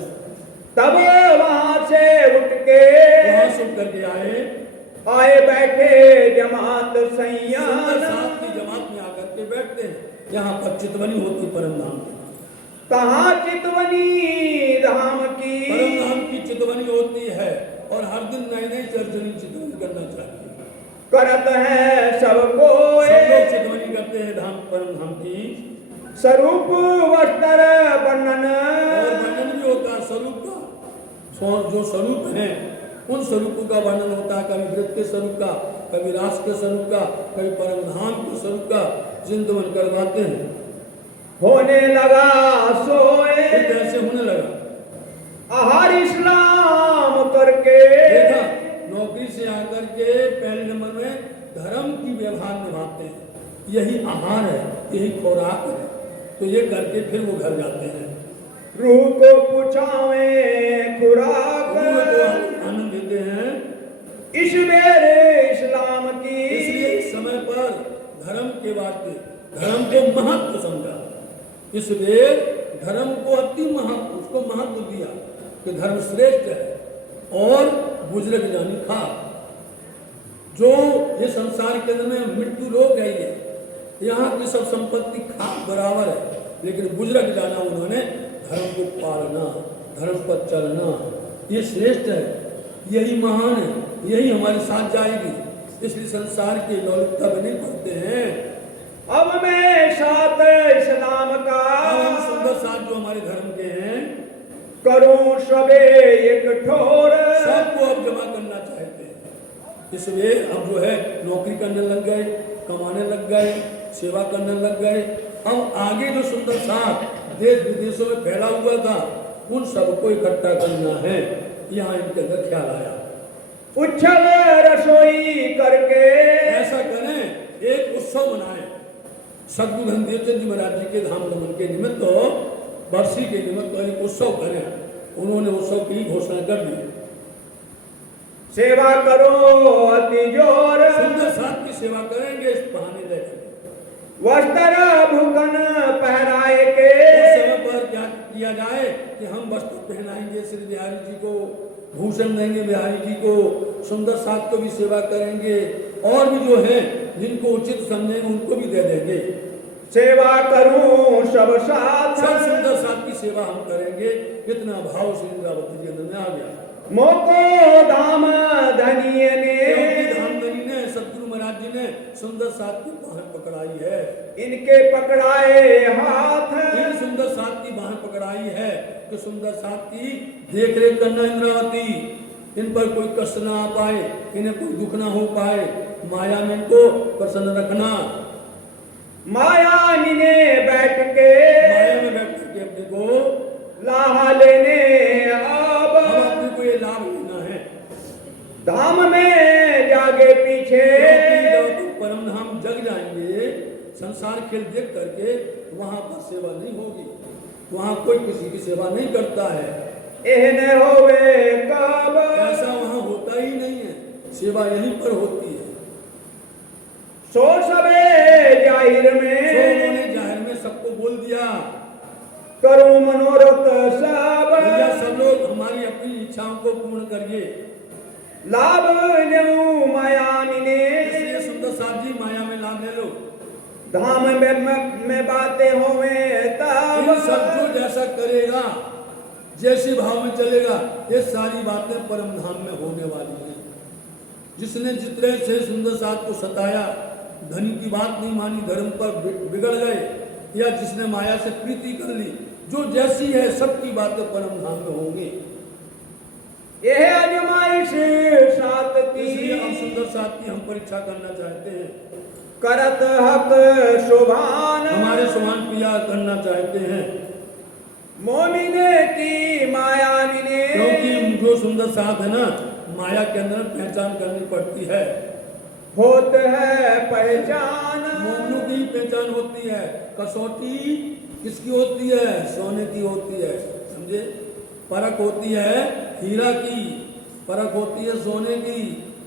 तब वहां से उठ के वहां सुन करके आए बैठे जमात सैयान, साथ की जमात में आकर के बैठते हैं। यहाँ पर चितवनी होती परम धाम की, कहाँ चितवनी धाम की, परम धाम की चितवनी होती है, और हर दिन नई नई चर्चनी चितवनी करना चाहिए। करत है सबको, सब लोग चितवनी करते हैं धाम, परम धाम की। स्वरूप वस्त्र वर्णन, और वर्णन भी होता है स्वरूप का, जो स्वरूप है उन स्वरूपों का वर्णन होता है, कभी वृत्त के स्वरूप का, कभी रास के स्वरूप का, कभी परम धाम के स्वरूप का चिंतन करवाते हैं। होने लगा सोए, कैसे होने लगा? आहार इस्लाम करके, देखा, नौकरी से आकर के पहले नंबर में धर्म की व्यवहार निभाते हैं, यही आहार है, यही खुराक है, तो ये करके फिर वो घर जाते हैं। रूह को पूछावे खुराक, आनंद देते हैं इस मेरे इस्लाम की, इसलिए इस समय पर धर्म के वास्ते धर्म को महत्व समझा, इसलिए धर्म को अति महत्व, उसको महत्व दिया कि धर्म श्रेष्ठ है और बुजुर्ग जानी खा। जो ये संसार के अंदर में मृत्यु लोग है, ये यहाँ की सब संपत्ति खाक बराबर है, लेकिन बुजुर्ग जाना उन्होंने धर्म को पालना, धर्म पर चलना, ये श्रेष्ठ है, यही महान है, यही हमारे साथ जाएगी। इसलिए संसार के लौकिकता में नहीं पढ़ते हैं। अब मैं साथ इस्लाम का, हम सुंदर साथ जो हमारे धर्म के हैं, करूं सबे एक ठोर, सबको अब जमा करना चाहते हैं। इसलिए अब जो है नौकरी करने लग गए, कमाने लग गए, सेवा करने लग गए। अब आगे जो सुंदर साथ देश विदेशों में फैला हुआ था, उन सबको इकट्ठा करना है, यहाँ इनके अंदर ख्याल आया। उच्छल रसोई करके ऐसा करें, एक उत्सव मनाएं। सद्गुरु धनदेव चंद जी महाराज जी के धाम गमन के निमित्त, बरसी के निमित्त एक उत्सव करें। उन्होंने उत्सव की घोषणा कर दी। सेवा करो अति जोर, सुंदर साथ की सेवा करेंगे इस बहाने लेकर। वस्त्र भूखन पहराए के, उस समय पर क्या किया जाए कि हम वस्त्र पहनाएंगे श्री बिहारी जी को, भूषण देंगे बिहारी जी को, सुंदर साथ को भी सेवा करेंगे, और भी जो है जिनको उचित समझेंगे उनको भी दे देंगे। सेवा करूं सब साथ, सब सुंदर साथ की सेवा हम करेंगे। इतना भाव श्री इंद्रावती जी अंदर में आ गया। मोको धाम धनिय ने, क्योंकि धाम धनी ने, सतगुरु महाराज जी ने सुंदर साथ की बाहें पकड़ाई है। इनके पकड़ाए हाथ, इन सुंदर साथ की बाहें पकड़ाई है कि सुंदर साथ की देख रेख करना इंद्रावती, इन पर कोई कष्ट ना आ पाए, इन्हें कोई दुख ना हो पाए, माया में इनको प्रसन्न रखना। माया ने बैठ के, माया में बैठ करके अपने को लाहा लेने अब, हम अपने को ये लाभ लेना है। धाम में जागे पीछे, क्योंकि जब तुम परम धाम जग जाएंगे, संसार खेल देख करके, वहां पर सेवा नहीं होगी, वहां कोई किसी की सेवा नहीं करता है। एहने होवे कब, ऐसा वहां होता ही नहीं है, सेवा यहीं पर होती है। सो सबे जाहिर में, तो उन्होंने जाहिर में सबको बोल दिया, करो मनोरथ सब, भैया सब लोग हमारी अपनी इच्छाओं को पूर्ण करिए। लाभ लेऊ माया ने, इसलिए सुंदर साथ जी माया में लाभ ले लो। धाम में बातें होवे तब, इन सब जो जैसा करेगा, जैसे भाव में चलेगा, ये सारी बातें परम धाम में होने वाली हैं। जिसने जितने से सुंदर साथ को सताया, धनी की बात नहीं मानी, धर्म पर बिगड़ गए, या जिसने माया से प्रीति कर ली, जो जैसी है सबकी बातें परम धाम में होंगी। यह अजमाइश सात इसलिए हम की, सुंदर साथ की हम परीक्षा करना चाहते हैं। करत हक शोभान, हमारे समान प्रिया करना चाहते हैं, मोमिने की माया ने, क्योंकि जो सुंदर साथ है ना, माया के अंदर पहचान करनी पड़ती है। होत है पहचान, मोमनों की पहचान होती है। कसौटी किसकी होती है? सोने की होती है, समझे? परख होती है हीरा की, परख होती है सोने की,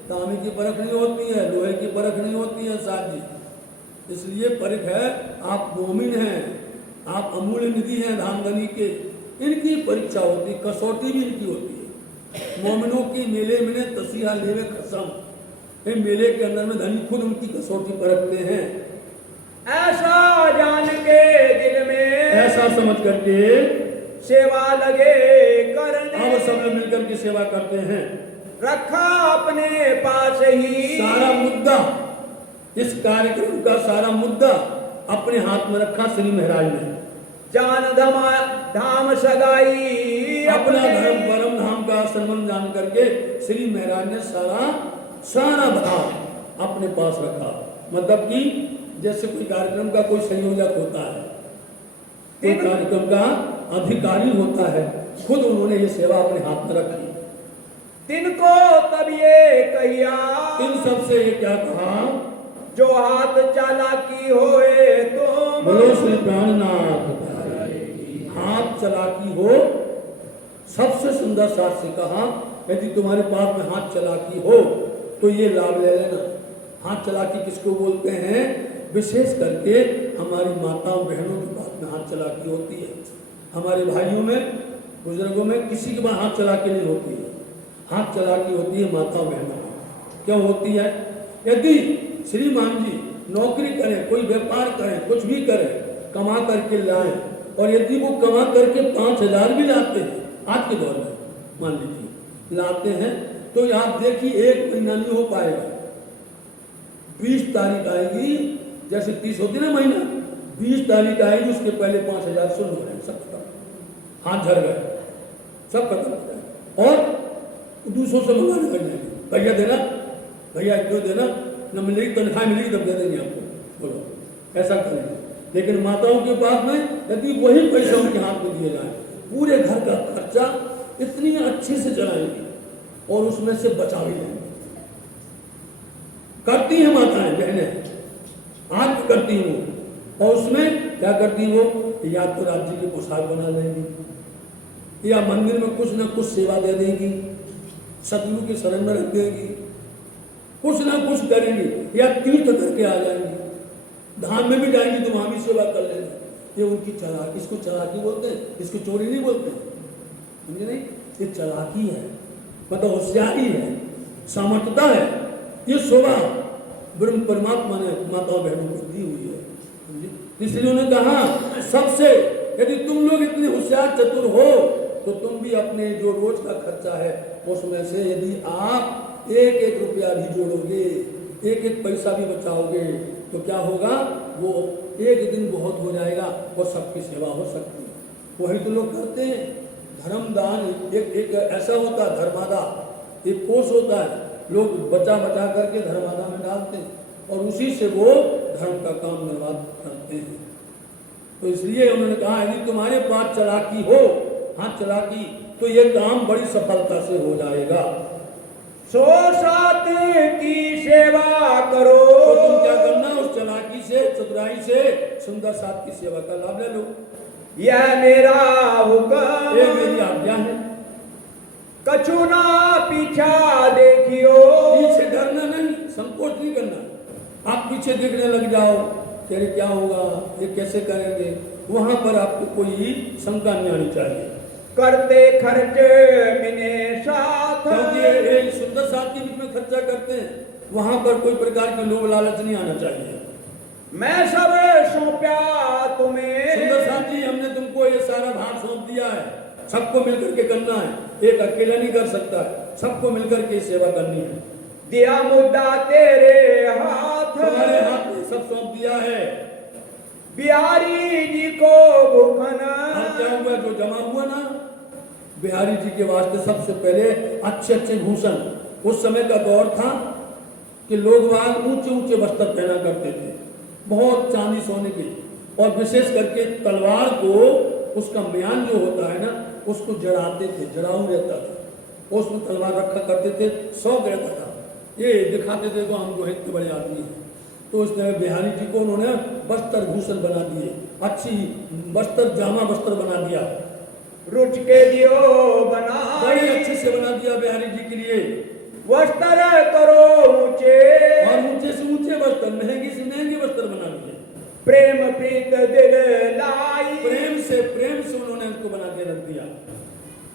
तांबे की परख नहीं होती है, लोहे की परख नहीं होती है साथ जी। इसलिए परख है, आप मोमिन हैं, आप अमूल्य निधि हैं धामधनी के, इनकी परीक्षा होती है, कसौटी भी इनकी होती है। मोमिनों की मेले में तसीहा लेवे कसम, ये मेले के अंदर में धनी खुद उनकी कसौटी परखते हैं। ऐसा जान के दिल में, ऐसा समझ करके सेवा लगे करने, अब सब लोग मिलकर के सेवा करते हैं। रखा अपने पास ही, सारा मुद्दा, इस कार्यक्रम का सारा मुद्दा अपने हाथ में रखा श्री महाराज ने। जान धाम सगाई, अपना धर्म परम धाम का संबंध जान करके श्री महाराज ने सारा भाग अपने पास रखा। मतलब कि जैसे कोई कार्यक्रम का कोई संयोजक होता है, कोई कार्यक्रम का अधिकारी होता है, खुद उन्होंने ये सेवा अपने हाथ में रखी। तिनको तब ये कहिया, इन सबसे ये क्या कहा? जो हाथ चालाकी होए तुम, बोलो श्री प्राणनाथ, हाथ चालाकी हो। सबसे सुंदर साथ से कहा, यदि तुम्हारे पास में हाथ चालाकी हो तो ये लाभ ले लेना। हाथ चालाकी किसको बोलते हैं? विशेष करके हमारी माताओं बहनों की बात में हाथ चालाकी होती है। हमारे भाइयों में, बुजुर्गों में किसी के पास हाथ चालाकी नहीं होती है। हाथ चालाकी होती है माताओं बहनों में। क्यों होती है? यदि श्रीमान जी नौकरी करें, कोई व्यापार करें, कुछ भी करें, कमा करके लाएं, और यदि वो कमा करके 5,000 भी लाते हैं, आज के दौर में मान लीजिए लाते हैं, तो आप देखिए 1 महीना नहीं हो पाएगा। 20 तारीख आएगी, जैसे 30 होती ना महीना, 20 तारीख आएगी, उसके पहले 5,000 सुन हो रहे हैं, सब खत्म, हाथ झड़ गए, सब खत्म हो जाए, और दूसरों से मंगाने लग जाएंगे, भैया देना, भैया क्यों देना, न मिलेगी तनख्वाह मिलेगी तब दे देंगे आपको, बोलो ऐसा करेंगे। लेकिन माताओं के पास में यदि वही पैसा उनके हाथ में दिए जाए, पूरे घर का खर्चा इतनी अच्छे से चलाएंगे और उसमें से बचा भी लेंगे। करती हैं माताएं बहनें, आज भी करती हूँ। और उसमें क्या करती वो, या तो राज्य की पोशाक बना लेंगी या मंदिर में कुछ न कुछ सेवा दे देंगी, सतगुरु के शरण में रख देंगी, कुछ ना कुछ करेंगी, या तीर्थ करके आ जाएंगी, धाम में भी जाएंगी तो वहां भी सेवा कर लेंगी। ये उनकी चालाकी, इसको चालाकी बोलते हैं, इसको चोरी नहीं बोलते, समझे नहीं? ये चालाकी है, मतलब होशियारी है, सामर्थ्यता है। ये शोभा ब्रह्म परमात्मा ने माताओं बहनों को दी हुई है। इसलिए उन्होंने कहा सबसे, यदि तुम लोग इतने होशियार चतुर हो तो तुम भी अपने जो रोज का खर्चा है उसमें से यदि आप एक एक रुपया भी जोड़ोगे, एक एक पैसा भी बचाओगे तो क्या होगा, वो एक दिन बहुत हो जाएगा और सबकी सेवा हो सकती है। वही तो लोग करते हैं। धर्म दान एक ऐसा होता है, धर्मादा एक कोष होता है, लोग बचा बचा करके धर्मादा में डालते हैं और उसी से वो धर्म का काम निर्वाह करते हैं। तो इसलिए उन्होंने कहा यदि तुम्हारे पास चालाकी हो, हाँ चालाकी, तो ये काम बड़ी सफलता से हो जाएगा। सो सात की सेवा करो, तो तुम क्या करना, उस चालाकी से, चतुराई से सुंदर सात की सेवा का लाभ ले लो। यह मेरा हुक्म, ये मेरी आज्ञा है। कछु ना पीछा देखियो, पीछे डरना नहीं, संकोच नहीं करना। आप पीछे देखने लग जाओ, तेरे क्या होगा, ये कैसे करेंगे, वहां पर आपको कोई शंका नहीं आनी चाहिए। करते खर्च मिने साथ, क्योंकि ये सुंदर साथ के बीच में खर्चा करते हैं, वहां पर कोई प्रकार की लोभ लालच नहीं आना चाहिए। मैं सब सौंपया तुम्हें, सुंदर साथ जी हमने तुमको ये सारा भार सौंप दिया है, सबको मिलकर के करना है, एक अकेला नहीं कर सकता है, सबको मिलकर के सेवा करनी है। दिया मुद्दा तेरे हाथ, तुम्हारे हाथ में सब सौंप दिया है। बिहारी जी को भूखना, अब क्या हुआ, जो जमा हुआ ना बिहारी जी के वास्ते सबसे पहले अच्छे अच्छे भूषण, उस समय का दौर था कि लोग वहां ऊंचे ऊंचे वस्त्र पहना करते थे, बहुत चांदी सोने के, और विशेष करके तलवार को, उसका म्यान जो होता है ना, उसको जड़ाते थे, जड़ाऊ रहता था, उसमें तलवार रखा करते थे, शौक रहता था, ये दिखाते थे तो हम जो है इतने बड़े आदमी हैं। तो उस तरह बिहारी जी को उन्होंने वस्त्र भूषण बना दिए, अच्छी वस्त्र जामा वस्त्र बना दिया, रुच के दियो बना, बड़े अच्छे से बना दिया बिहारी जी के लिए। वस्त्र करो ऊंचे, और ऊंचे से ऊंचे वस्त्र, महंगे से महंगे वस्त्र बना दिए। प्रेम प्रीत दिल लाई, प्रेम से उन्होंने उसको बना के रख दिया।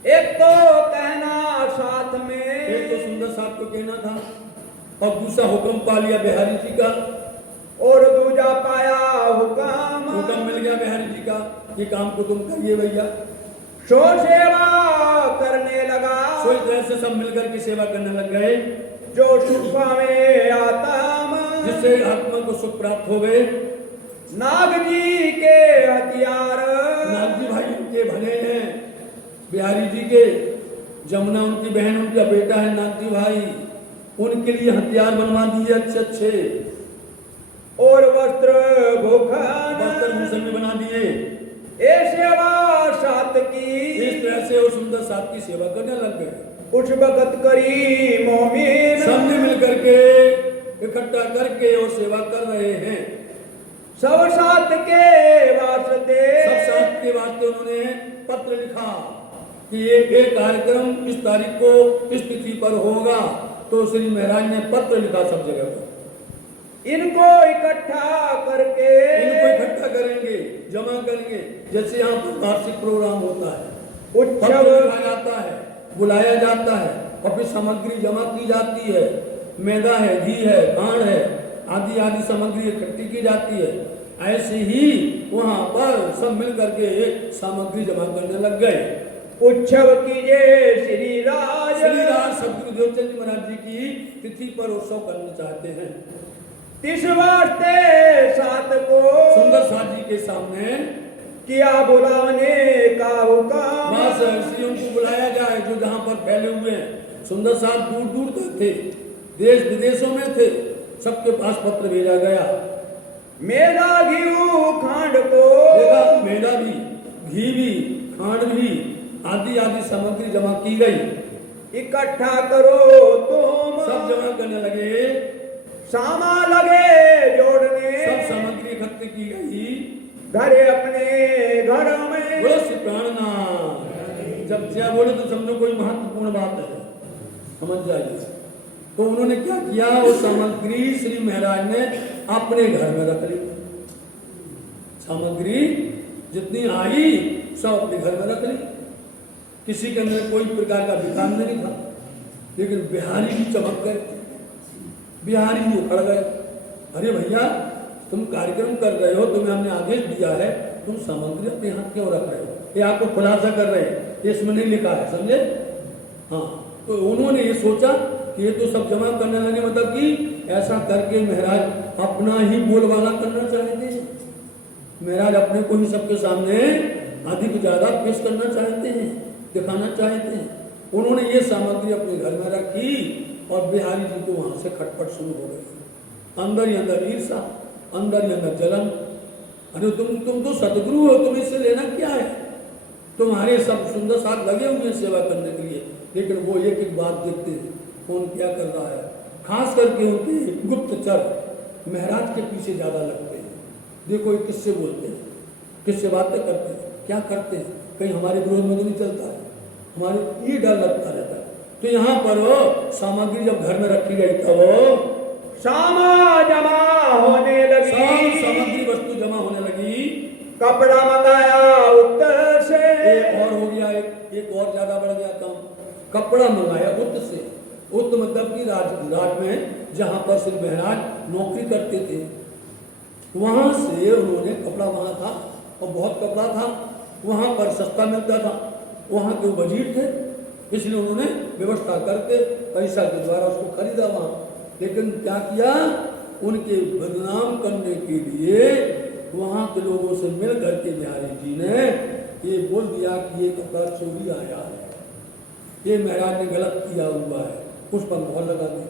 एक तो कहना साथ में, एक तो सुंदर साथ को कहना था, और दूसरा हुक्म पा लिया बिहारी जी का, और दूजा पाया हुक्म, हुक्म मिल गया बिहारी जी का, ये काम को तुम करिए भैया। सो सेवा करने लगा, सो इस तरह से सब मिलकर के सेवा करने लग गए, जो सुख पावे आत्म, जिससे आत्मा को सुख प्राप्त हो गए। नाग जी के हथियार, नाग जी भाई उनके भले हैं, बिहारी जी के, जमुना उनकी बहन, उनका बेटा है नाग जी भाई, उनके लिए हथियार बनवा दिए अच्छे अच्छे, और वस्त्र भूषण, वस्त्र भूषण भी बना दिए। ए सेवा सात की, इस तरह से वो सुंदर साथ की सेवा करने लग गए। उस वक्त करी मोमिन, सबने मिलकर के इकट्ठा करके वो सेवा कर रहे हैं। सब सात के वास्ते, सब साथ के वास्ते उन्होंने पत्र लिखा कि ये कार्यक्रम इस तारीख को इस तिथि पर होगा, तो श्री महाराज ने पत्र लिखा सब जगह पर, इनको इकट्ठा करके, इनको इकट्ठा करेंगे, जमा करेंगे, जैसे यहाँ पर वार्षिक प्रोग्राम होता है, उत्सव लिखा जाता है, बुलाया जाता है, और फिर सामग्री जमा की जाती है, मैदा है, घी है, खांड है, आदि आदि सामग्री इकट्ठी की जाती है। ऐसे ही वहाँ पर सब मिल करके सामग्री जमा करने लग गए। उत्सव कीजिए श्री राज, सदगुरु देवचंद जी महाराज जी की तिथि पर उत्सव करना चाहते हैं। तिस वास्ते सात को सुंदर साथ जी के सामने किया बुलाने का हुक्म, बस इसलिए उनको बुलाया जाए जो जहाँ पर फैले हुए हैं। सुंदर साथ दूर दूर तक थे, देश विदेशों में थे, सबके पास पत्र भेजा गया। मेला घी खांड को, देखा, मेला भी, घी भी, खांड भी, आदि आदि सामग्री जमा की गई। इकट्ठा करो तुम, सब जमा करने लगे। सामा लगे जोड़ने सब सामग्री इकट्ठी की गई घरे अपने घर में। बोलो श्री प्राणनाथ। जब जय बोले तो समझो कोई महत्वपूर्ण बात है, समझ जाइए। तो उन्होंने क्या किया, वो सामग्री श्री महाराज ने अपने घर में रख ली। सामग्री जितनी आई सब अपने घर में रख ली। किसी के अंदर कोई प्रकार का विकार नहीं था। लेकिन बिहारी जी चमक गए, बिहारी जी उखड़ गए। अरे भैया तुम कार्यक्रम कर रहे हो, तुम्हें हमने आदेश दिया है, तुम सामग्री अपने हाथ क्यों रख रहे हो? ये आपको खुलासा कर रहे हैं, ये इसमें नहीं लिखा है, समझे? हाँ, तो उन्होंने ये सोचा कि ये तो सब जमा करने लगे, मतलब कि ऐसा करके महाराज अपना ही बोलबाला करना चाहते हैं। महाराज अपने को ही सबके सामने अधिक ज्यादा पेश करना चाहते हैं, दिखाना चाहते हैं। उन्होंने ये सामग्री अपने घर में रखी और बिहारी जी को वहां से खटपट शुरू हो गई। अंदर ही अंदर ईर्षा, अंदर ही अंदर जलन। अरे तुम तो सदगुरु हो, तुम इससे लेना क्या है? तुम्हारे सब सुंदर साथ लगे हुए सेवा करने के लिए, लेकिन वो एक एक बात देखते हैं कौन क्या कर रहा है। खास करके उनके गुप्तचर महाराज के पीछे ज्यादा लगते हैं। देखो ये किससे बोलते हैं, किससे बातें करते हैं, क्या करते हैं, कहीं हमारे विरोध में तो नहीं चलता है, हमारे ये डर लगता रहता है। तो यहाँ पर सामग्री जब घर में रखी गई तब सामा जमा होने लगी, सब सामग्री वस्तु जमा होने लगी। कपड़ा मंगाया उत्तर से, एक और हो गया, एक और ज्यादा बढ़ गया काम। कपड़ा मंगाया उत्तर से। उत्तर मतलब कि राज में जहाँ पर श्री महाराज नौकरी करते थे, वहां से उन्होंने कपड़ा, वहां था और बहुत कपड़ा था, वहां पर सस्ता मिलता था, वहां के वजीर थे, इसलिए उन्होंने व्यवस्था करके पैसा के द्वारा उसको खरीदा वहां। लेकिन क्या किया, उनके बदनाम करने के लिए वहां के लोगों से मिल करके बिहारी जी ने ये बोल दिया कि ये कपड़ा चोरी आया है, ये महाराज ने गलत किया हुआ है, उस पर मोहर लगा दी।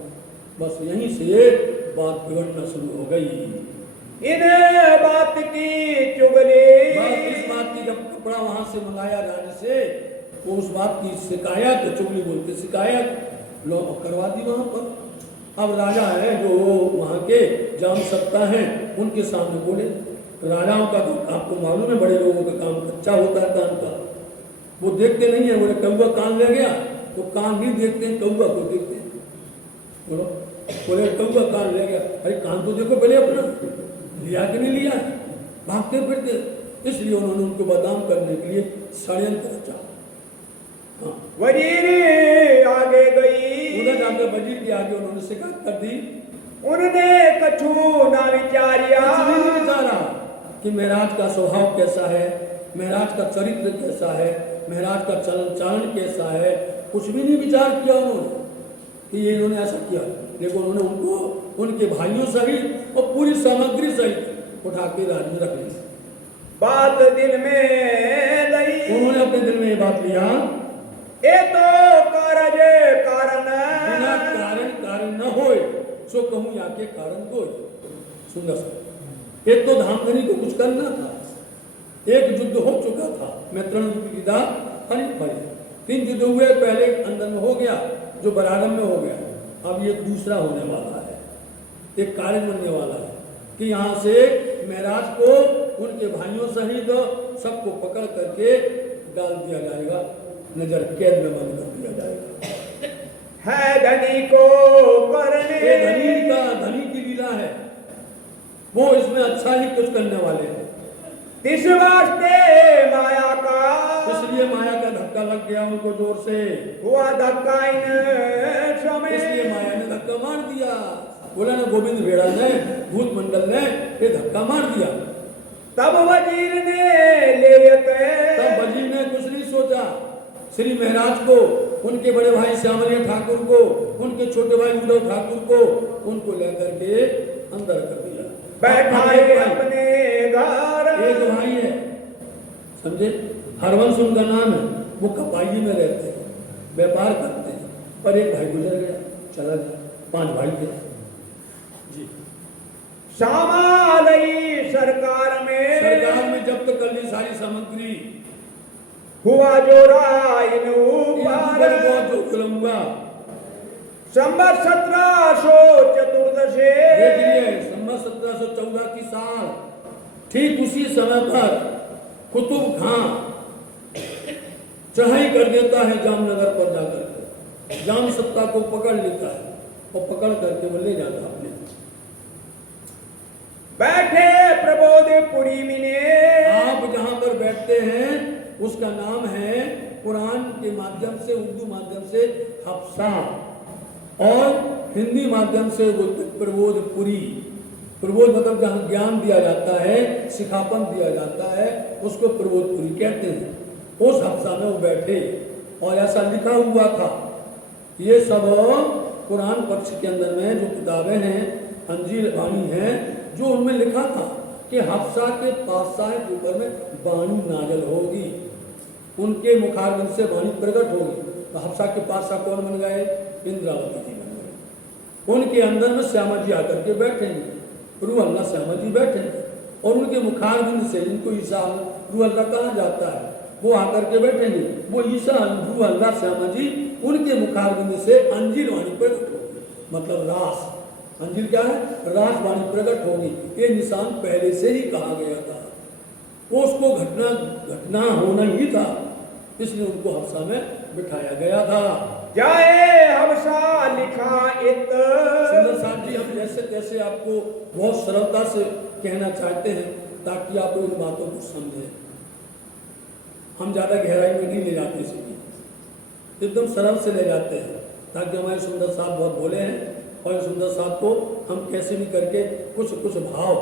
बस यहीं से बात बिगड़ना शुरू हो गई। इन बात की चुगली, इस बात की, जब कपड़ा वहां से मंगाया राज्य से, तो उस बात की शिकायत, चुगली बोलते शिकायत, लोग करवा दी वहां पर। अब राजा है जो वहां के जान सकता है, उनके सामने बोले। राजाओं का तो आपको मालूम है, बड़े लोगों का काम कच्चा होता है कान का, वो देखते नहीं है। बोले कौवा कान ले गया, तो कान नहीं देखते हैं, कौवा को देखते हैं। बोलो, बोले कौवा कान ले गया, अरे कान तो देखो पहले अपना, लिया कि नहीं लिया, भागते फिरते। इसलिए उन्होंने उनको बदनाम करने के लिए षड्यंत्र रचा। हाँ, वजीर आगे गई, उधर जाकर वजीर के आगे उन्होंने शिकायत कर दी। उन्होंने कछु ना विचारिया, कुछ भी नहीं विचारा कि महाराज का स्वभाव कैसा है, महाराज का चरित्र कैसा है, महाराज का चलन चालन कैसा है, कुछ भी नहीं विचार किया उन्होंने कि ये इन्होंने ऐसा किया। लेकिन उन्होंने उनको उनके भाइयों सहित और पूरी सामग्री सहित उठा के राज में रख ली। बात दिल में लई, उन्होंने अपने दिल में ये बात लिया, ए तो कारज कारण, बिना कारण न होए सो कहूं या के कारण कोई। सुंदर सा, एक तो धामधनी को कुछ करना था, एक युद्ध हो चुका था, मैत्रण विदा भाई, 3 युद्ध हुए, पहले अंदर में हो गया जो बराडम में हो गया, अब ये दूसरा होने वाला है। एक कार्य बनने वाला है कि यहाँ से महाराज को उनके भाइयों सहित सबको पकड़ करके डाल दिया जाएगा, नजर कैद में बंद कर दिया जाएगा। है धनी को करने, ये धनी की लीला है, वो इसमें अच्छा ही कुछ करने वाले हैं। इस वास्ते माया का, इसलिए माया का धक्का लग गया उनको जोर से, हुआ धक्का इन समय, इसलिए माया ने धक्का मार दिया। बोला ना गोविंद भेड़ा ने, भूत मंडल ने ये धक्का मार दिया। तब वजीर ने लेते, तब वजीर ने कुछ नहीं सोचा, श्री महाराज को, उनके बड़े भाई श्यामलिया ठाकुर को, उनके छोटे भाई उद्धव ठाकुर को, उनको लेकर के अंदर कर दिया। बैठाए अपने घर, एक भाई है, समझे, हरवंश उनका नाम है, वो कपाई में रहते हैं, व्यापार करते हैं, पर एक भाई गुजर गया, चला गया, 5 भाई थे जी। सामालई सरकार में जब्त कर ली सारी सामग्री, हुआ जो राइन ऊपर, जो जुल्म हुआ। संवत 1700 चतुर्दश से देखिए 1714 की साल, ठीक उसी समय पर कुतुब खां चढ़ाई कर देता है जामनगर पर जाकर के, जाम सत्ता को पकड़ लेता है और पकड़ करके वो ले जाता अपने। बैठे प्रबोधपुरी में, आप जहां पर बैठते हैं उसका नाम है कुरान के माध्यम से, उर्दू माध्यम से हफ्सा, और हिंदी माध्यम से प्रबोधपुरी। प्रबोध मतलब जहां ज्ञान दिया जाता है, सिखापन दिया जाता है, उसको प्रबोधपुरी कहते हैं। उस हफ्सा में वो बैठे और ऐसा लिखा हुआ था। ये सब कुरान पक्ष के अंदर में जो किताबें हैं, अंजील वाणी हैं, जो उनमें लिखा था कि हफ्सा के पातशाह के ऊपर में वाणी नाजल होगी, उनके मुखारबिंद से वाणी प्रकट होगी। तो हफ्सा के पातशाह कौन बन गए? इंद्रावती जी बन गए। उनके अंदर में श्यामा जी आकर के बैठेंगे, रूह अल्लाह श्यामा जी बैठेंगे, और उनके मुखारबिंद से, जिनको ईसा रूह अल्लाह कहा जाता है, वो आकर के बैठेंगे। वो ईसा रूह अल्लाह श्यामा जी उनके मुखारबिंद से अंजील वाणी प्रकट होगी, मतलब रास। अंजील क्या है? रास वाणी प्रकट होगी। ये निशान पहले से ही कहा गया था, उसको घटना होना ही था, इसलिए उनको हफ्सा में बिठाया गया था। जाए हफ्सा लिखा इत। सुंदर साहब जी, हम जैसे तैसे आपको बहुत सरलता से कहना चाहते हैं ताकि आप इन बातों को समझें। हम ज्यादा गहराई में नहीं ले जाते, इसलिए एकदम सरल से ले जाते हैं ताकि हमारे सुंदर साहब बहुत बोले हैं, और सुंदर साहब को हम कैसे भी करके कुछ भाव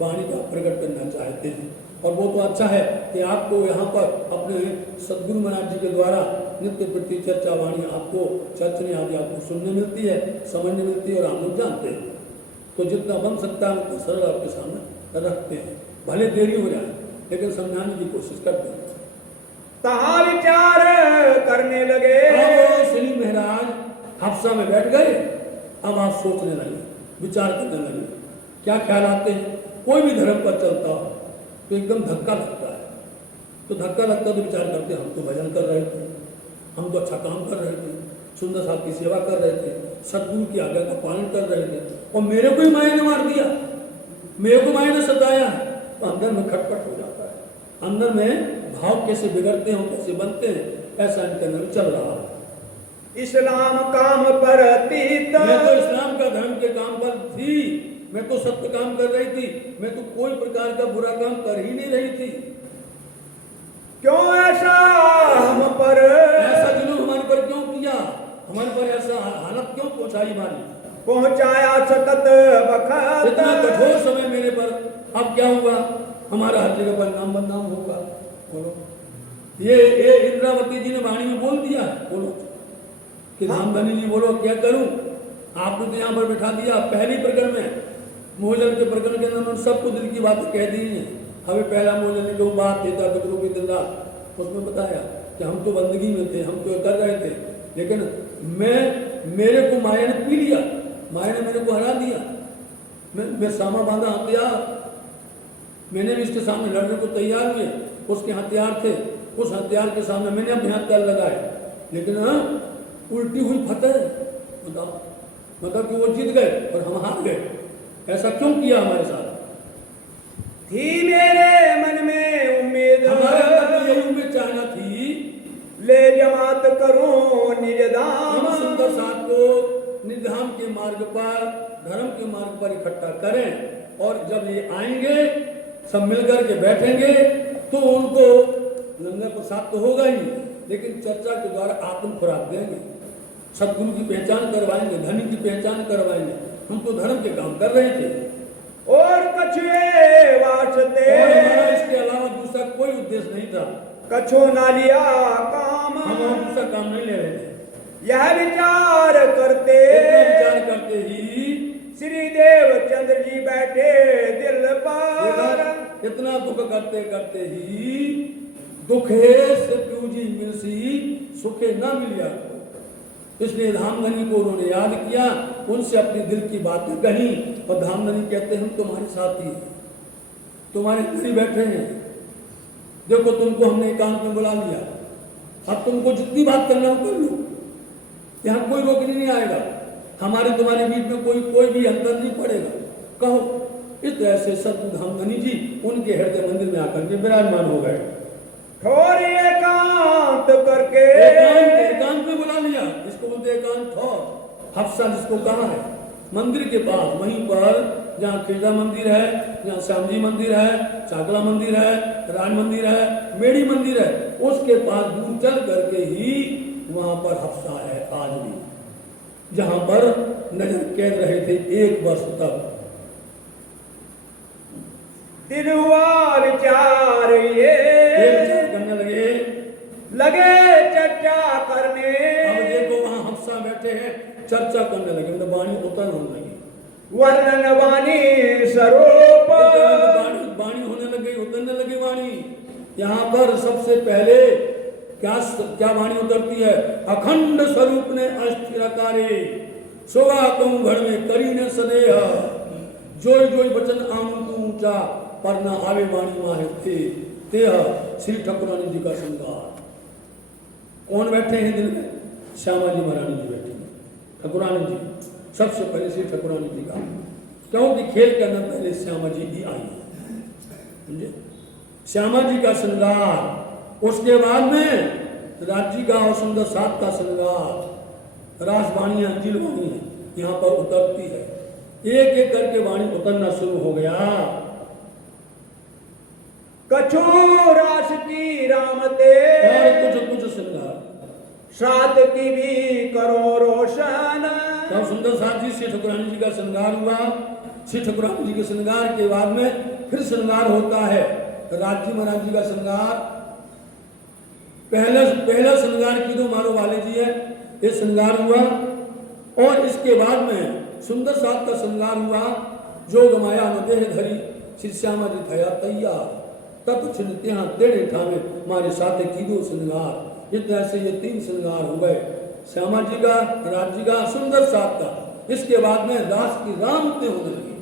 वाणी का प्रकट करना चाहते हैं। और वो तो अच्छा है कि आपको यहाँ पर अपने सदगुरु महाराज जी के द्वारा नित्य प्रति चर्चा वाणी आपको चर्चने आदि आपको सुनने मिलती है, समझने मिलती है, और आप लोग जानते हैं। तो जितना बन सकता है उतना सरल आपके सामने रखते हैं, भले देरी हो जाए लेकिन समझाने की कोशिश करते हैं। तहाँ विचार करने लगे। श्री महाराज हफ्सा में बैठ गए। अब आप सोचने लगे, विचार करने लगे, क्या ख्याल आते हैं? कोई भी धर्म पर चलता हो तो एकदम धक्का लगता है, तो धक्का लगता है तो विचार करते, हम तो भजन कर रहे थे, हम तो अच्छा काम कर रहे थे, सुंदर साहब की सेवा कर रहे थे, सदगुरु की आज्ञा का पालन कर रहे थे, और मेरे को ही माया ने मार दिया, मेरे को माया ने सताया, तो अंदर में खटपट हो जाता है। अंदर में भाव कैसे बिगड़ते हैं, कैसे बनते हैं, ऐसा इनके अंदर चल रहा है। इस्लाम काम पर अतीत। मैं तो इस्लाम का धर्म के काम पर थी, मैं तो सत्य काम कर रही थी, मैं तो कोई प्रकार का बुरा काम कर ही नहीं रही थी। क्यों ऐसा हम पर, ऐसा जुलूम हमारे पर क्यों किया, हमारे पर ऐसा हालत क्यों पहुंचाई हमारी, पहुंचाया सतत बखत। इतना कठोर समय मेरे पर। अब क्या हुआ? हमारा हर जगह पर नाम बदनाम होगा। बोलो, ये इंद्रावती जी ने वाणी में बोल दिया, बोलो कि धामधनी जी बोलो क्या करूं? आपने तो यहाँ पर बैठा दिया। पहली प्रकरण में, मोहजल के प्रकरण के अंदर उन्होंने सबको दिल की बातें कह दी हैं। हमें पहला मोहजल ने जो बात देता बिक्रों की दिन रात, उसमें बताया कि हम तो बंदगी में थे, हम तो कर रहे थे, लेकिन मेरे को माया ने पी लिया, माया ने मेरे को हरा दिया। मैं सामा बांधा हथियार, मैंने भी इसके सामने लड़ने को तैयार हुए, उसके हथियार थे, उस हथियार के सामने मैंने अपने हथियार लगाए, लेकिन उल्टी हुई फतेह। बताओ, मतलब कि वो जीत गए और हम हार गए। ऐसा क्यों किया हमारे साथ? थी मेरे मन में उम्मीद, हमारे अंदर यही उम्मीद चाहना थी, ले जमात करूं निजधाम। हम सुंदर साहब को निजधाम के मार्ग पर, धर्म के मार्ग पर इकट्ठा करें, और जब ये आएंगे सब मिलकर के बैठेंगे तो उनको लंगर प्रसाद तो होगा ही, लेकिन चर्चा के द्वारा आत्म खुराक देंगे, सदगुरु की पहचान करवाएंगे, धनी की पहचान करवाएंगे। हम तो धर्म के काम कर रहे थे, और कछुए वास्ते, और हमारा इसके अलावा दूसरा कोई उद्देश्य नहीं था। कछो ना लिया काम, हम और दूसरा काम नहीं ले रहे थे। यह विचार करते, इतना विचार करते ही श्री देवचंद्र जी बैठे दिल पर। इतना दुख करते करते ही दुखे से प्यूजी मिलसी सुखे ना मिलिया। इसलिए धामधनी को उन्होंने याद किया, उनसे अपने दिल की बातें कही, और धामधनी कहते हैं हम तुम्हारे साथी हैं, तुम्हारे घर बैठे हैं, देखो तुमको हमने एकांत में बुला लिया, अब तुमको जितनी बात करना हो कर लो, यहाँ कोई रोकने नहीं आएगा। हमारे तुम्हारे बीच में कोई भी अंतर नहीं पड़ेगा। कहो। इस तरह से सद्गुरु धामधनी जी उनके हृदय मंदिर में आकर के विराजमान हो गए। थोड़ी एकांत करके एकांत में बुला लिया, इसको बोलते एकांत ठौर, हफ्सा जिसको कहा है। मंदिर के पास वहीं पर जहाँ खिरदा मंदिर है, जहाँ श्याम जी मंदिर है, चाकला मंदिर है, राज मंदिर है, मेड़ी मंदिर है, उसके पास दूर चल करके ही वहां पर हफ्सा है आज भी, जहां पर नजर कैद रहे थे 1 वर्ष तक। दिलवा विचार ये विचार करने लगे चर्चा करने। अब देखो वहां हफ्सा बैठे हैं, चर्चा करने लगे, मतलब वाणी उतर होने लगी, वर्णन वाणी स्वरूप वाणी होने लगी, उतरने लगी वाणी। यहाँ पर सबसे पहले क्या वाणी उतरती है? अखंड स्वरूप ने अस्थिरकारे सोगा कहूं घर में करी ने सदेह, जोय जोय वचन आऊं ऊंचा पर न आवे वाणी माहे थे तेह। श्री ठाकुरानी जी का श्रृंगार। कौन बैठे हैं दिल में? श्यामा जी महारानी जी बैठे हैं, ठाकुरानी जी सबसे पहले श्री ठाकुरानी जी का, क्योंकि खेल करना पहले श्यामा जी ही आई, समझे? श्यामा जी का श्रृंगार, उसके बाद में राज्य का और सुंदर सात का श्रृंगार, रासवाणियां जिल वाणी यहाँ पर उतरती है। एक एक करके वाणी उतरना शुरू हो गया। कछु रास की रामते और कुछ श्रृंगार, सात की भी करो रोशन। तब सुंदर साथ जी श्री ठाकुरानी जी का श्रृंगार हुआ। श्री ठाकुरानी जी के श्रृंगार के बाद में फिर श्रृंगार होता है राज्य महाराज जी का श्रृंगार। पहला श्रृंगार की दो मारो वाले जी है, ये श्रृंगार हुआ। और इसके बाद में सुंदर साथ का श्रृंगार हुआ। जो गमाया नदेह धरी श्री श्यामा जी थया तैयार, तब छिन्नते यहाँ तेरे ठावे मारे साथे की दो श्रृंगार। इस तरह से ये 3 श्रृंगार हो गए, श्यामा जी का, राज्य का, सुंदर साथ का। इसके बाद में दास की रामते होने लगी।